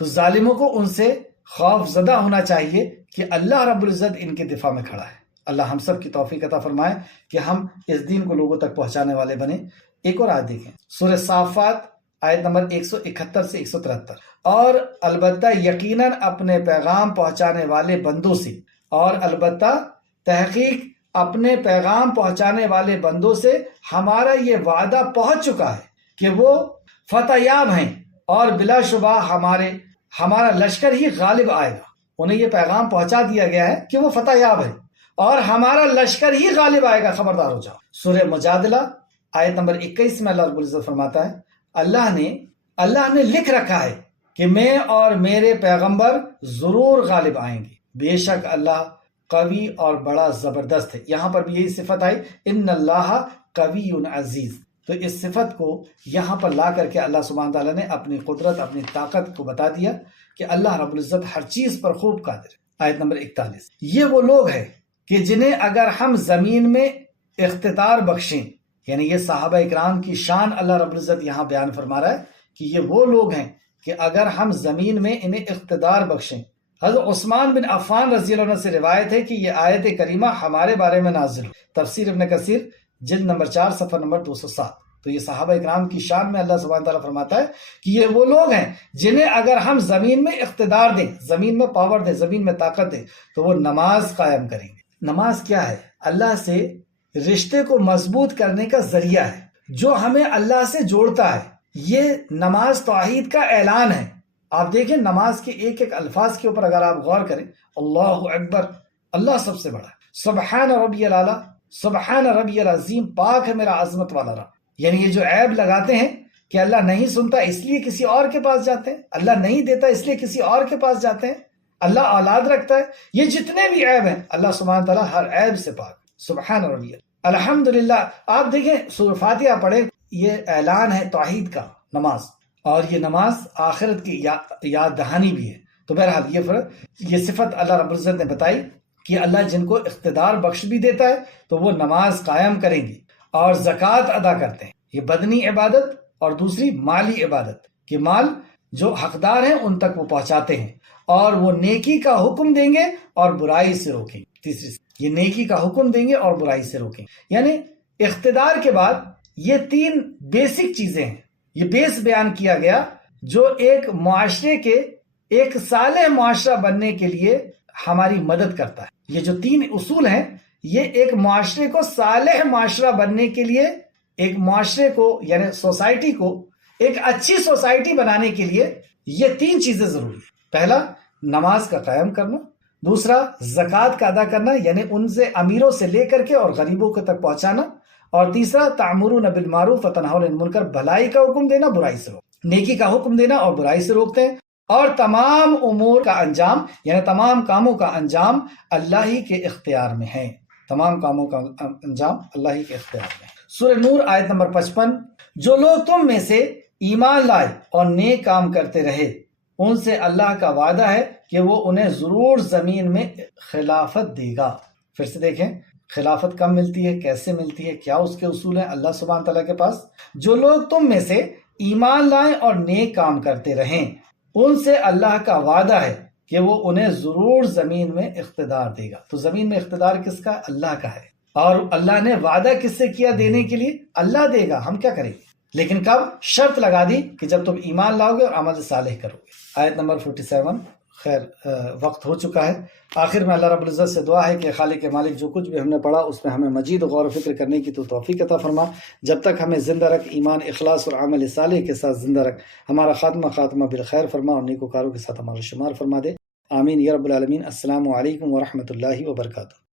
تو ظالموں کو ان سے خوف زدہ ہونا چاہیے کہ اللہ رب العزت ان کے دفاع میں کھڑا ہے۔ اللہ ہم سب کی توفیق عطا فرمائے کہ ہم اس دین کو لوگوں تک پہنچانے والے بنے۔ ایک اور آیت دیکھیں، سورہ صافات آیت نمبر 171 سے 173، اور البتہ یقیناً اپنے پیغام پہنچانے والے بندوں سے، اور البتہ تحقیق اپنے پیغام پہنچانے والے بندوں سے ہمارا یہ وعدہ پہنچ چکا ہے کہ وہ فتح یاب ہیں، اور بلا شبہ ہمارا لشکر ہی غالب آئے گا۔ انہیں یہ پیغام پہنچا دیا گیا ہے کہ وہ فتح یاب ہے اور ہمارا لشکر ہی غالب آئے گا، خبردار ہو جاؤ۔ سورہ مجادلہ آیت نمبر 21 میں اللہ رب العزت فرماتا ہے، اللہ نے لکھ رکھا ہے کہ میں اور میرے پیغمبر ضرور غالب آئیں گے، بے شک اللہ قوی اور بڑا زبردست ہے۔ یہاں پر بھی یہی صفت آئی، ان اللہ قوی عزیز۔ تو اس صفت کو یہاں پر لا کر کے اللہ سبحانہ تعالیٰ نے اپنی قدرت، اپنی طاقت کو بتا دیا کہ اللہ رب العزت ہر چیز پر خوب قادر ہے۔ آیت نمبر 41، یہ وہ لوگ ہیں کہ جنہیں اگر ہم زمین میں اقتدار بخشیں، یعنی یہ صحابہ اکرام کی شان اللہ رب العزت یہاں بیان فرما رہا ہے کہ یہ وہ لوگ ہیں کہ اگر ہم زمین میں انہیں اقتدار بخشیں۔ حضرت عثمان بن عفان رضی اللہ عنہ سے روایت ہے کہ یہ آیت کریمہ ہمارے بارے میں نازل ہوئی، تفسیر ابن کثیر جلد نمبر 4 صفحہ نمبر 207۔ تو یہ صحابہ اکرام کی شان میں اللہ سبحانہ تعالیٰ فرماتا ہے کہ یہ وہ لوگ ہیں جنہیں اگر ہم زمین میں اقتدار دیں، زمین میں پاور دیں، زمین میں طاقت دیں تو وہ نماز قائم کریں گے۔ نماز کیا ہے؟ اللہ سے رشتے کو مضبوط کرنے کا ذریعہ ہے جو ہمیں اللہ سے جوڑتا ہے۔ یہ نماز توحید کا اعلان ہے۔ آپ دیکھیں نماز کے ایک ایک الفاظ کے اوپر اگر آپ غور کریں، اللہ اکبر، اللہ سب سے بڑا، سبحان ربی الاعلیٰ، سبحان ربی العظیم، پاک ہے میرا عظمت والا رب۔ یعنی یہ جو عیب لگاتے ہیں کہ اللہ نہیں سنتا اس لیے کسی اور کے پاس جاتے ہیں، اللہ نہیں دیتا اس لیے کسی اور کے پاس جاتے ہیں، اللہ اولاد رکھتا ہے، یہ جتنے بھی عیب ہیں اللہ سبحانہ تعالیٰ ہر عیب سے پاک، سبحان ربی۔ الحمدللہ آپ دیکھیں سورہ فاتحہ پڑھیں، یہ اعلان ہے توحید کا نماز، اور یہ نماز آخرت کی یاد دہانی بھی ہے۔ تو بہرحال یہ صفت اللہ رب العزت نے بتائی کہ اللہ جن کو اقتدار بخش بھی دیتا ہے تو وہ نماز قائم کریں گے اور زکوٰۃ ادا کرتے ہیں۔ یہ بدنی عبادت اور دوسری مالی عبادت، کہ مال جو حقدار ہیں ان تک وہ پہنچاتے ہیں، اور وہ نیکی کا حکم دیں گے اور برائی سے روکیں گے۔ تیسری یہ نیکی کا حکم دیں گے اور برائی سے روکیں گے، یعنی اقتدار کے بعد یہ تین بیسک چیزیں ہیں، یہ بیس بیان کیا گیا جو ایک معاشرے کے ایک صالح معاشرہ بننے کے لیے ہماری مدد کرتا ہے۔ یہ جو تین اصول ہیں یہ ایک معاشرے کو صالح معاشرہ بننے کے لیے، ایک معاشرے کو یعنی سوسائٹی کو ایک اچھی سوسائٹی بنانے کے لیے یہ تین چیزیں ضروری ہیں۔ پہلا نماز کا قائم کرنا، دوسرا زکوٰۃ کا ادا کرنا یعنی ان سے امیروں سے لے کر کے اور غریبوں کے تک پہنچانا، اور تیسرا تأمرون بالمعروف وتنہون عن المنکر، بھلائی کا حکم دینا برائی سے روکنا، نیکی کا حکم دینا اور برائی سے روکتے ہیں، اور تمام امور کا انجام یعنی تمام کاموں کا انجام اللہ ہی کے اختیار میں ہے، تمام کاموں کا انجام اللہ ہی کے اختیار میں ہے۔ سورہ نور آیت نمبر 55، جو لوگ تم میں سے ایمان لائے اور نیک کام کرتے رہے ان سے اللہ کا وعدہ ہے کہ وہ انہیں ضرور زمین میں خلافت دے گا۔ پھر سے دیکھیں خلافت کب ملتی ہے، کیسے ملتی ہے، کیا اس کے اصول ہیں اللہ سبحانہ تعالیٰ کے پاس۔ جو لوگ تم میں سے ایمان لائیں اور نیک کام کرتے رہیں ان سے اللہ کا وعدہ ہے کہ وہ انہیں ضرور زمین میں اقتدار دے گا۔ تو زمین میں اقتدار کس کا؟ اللہ کا ہے، اور اللہ نے وعدہ کس سے کیا دینے کے لیے؟ اللہ دے گا، ہم کیا کریں گے؟ لیکن کب؟ شرط لگا دی کہ جب تم ایمان لاؤ گے اور عمل صالح کرو گے۔ آیت نمبر 47۔ خیر وقت ہو چکا ہے، آخر میں اللہ رب العزت سے دعا ہے کہ خالق مالک جو کچھ بھی ہم نے پڑھا اس میں ہمیں مزید غور و فکر کرنے کی تو توفیق عطا فرما، جب تک ہمیں زندہ رکھ، ایمان اخلاص اور عمل صالح کے ساتھ زندہ رکھ، ہمارا خاتمہ بالخیر فرما اور نیکوکاروں کے ساتھ ہمارا شمار فرما دے، آمین یا رب العالمین۔ السلام علیکم ورحمۃ اللہ وبرکاتہ۔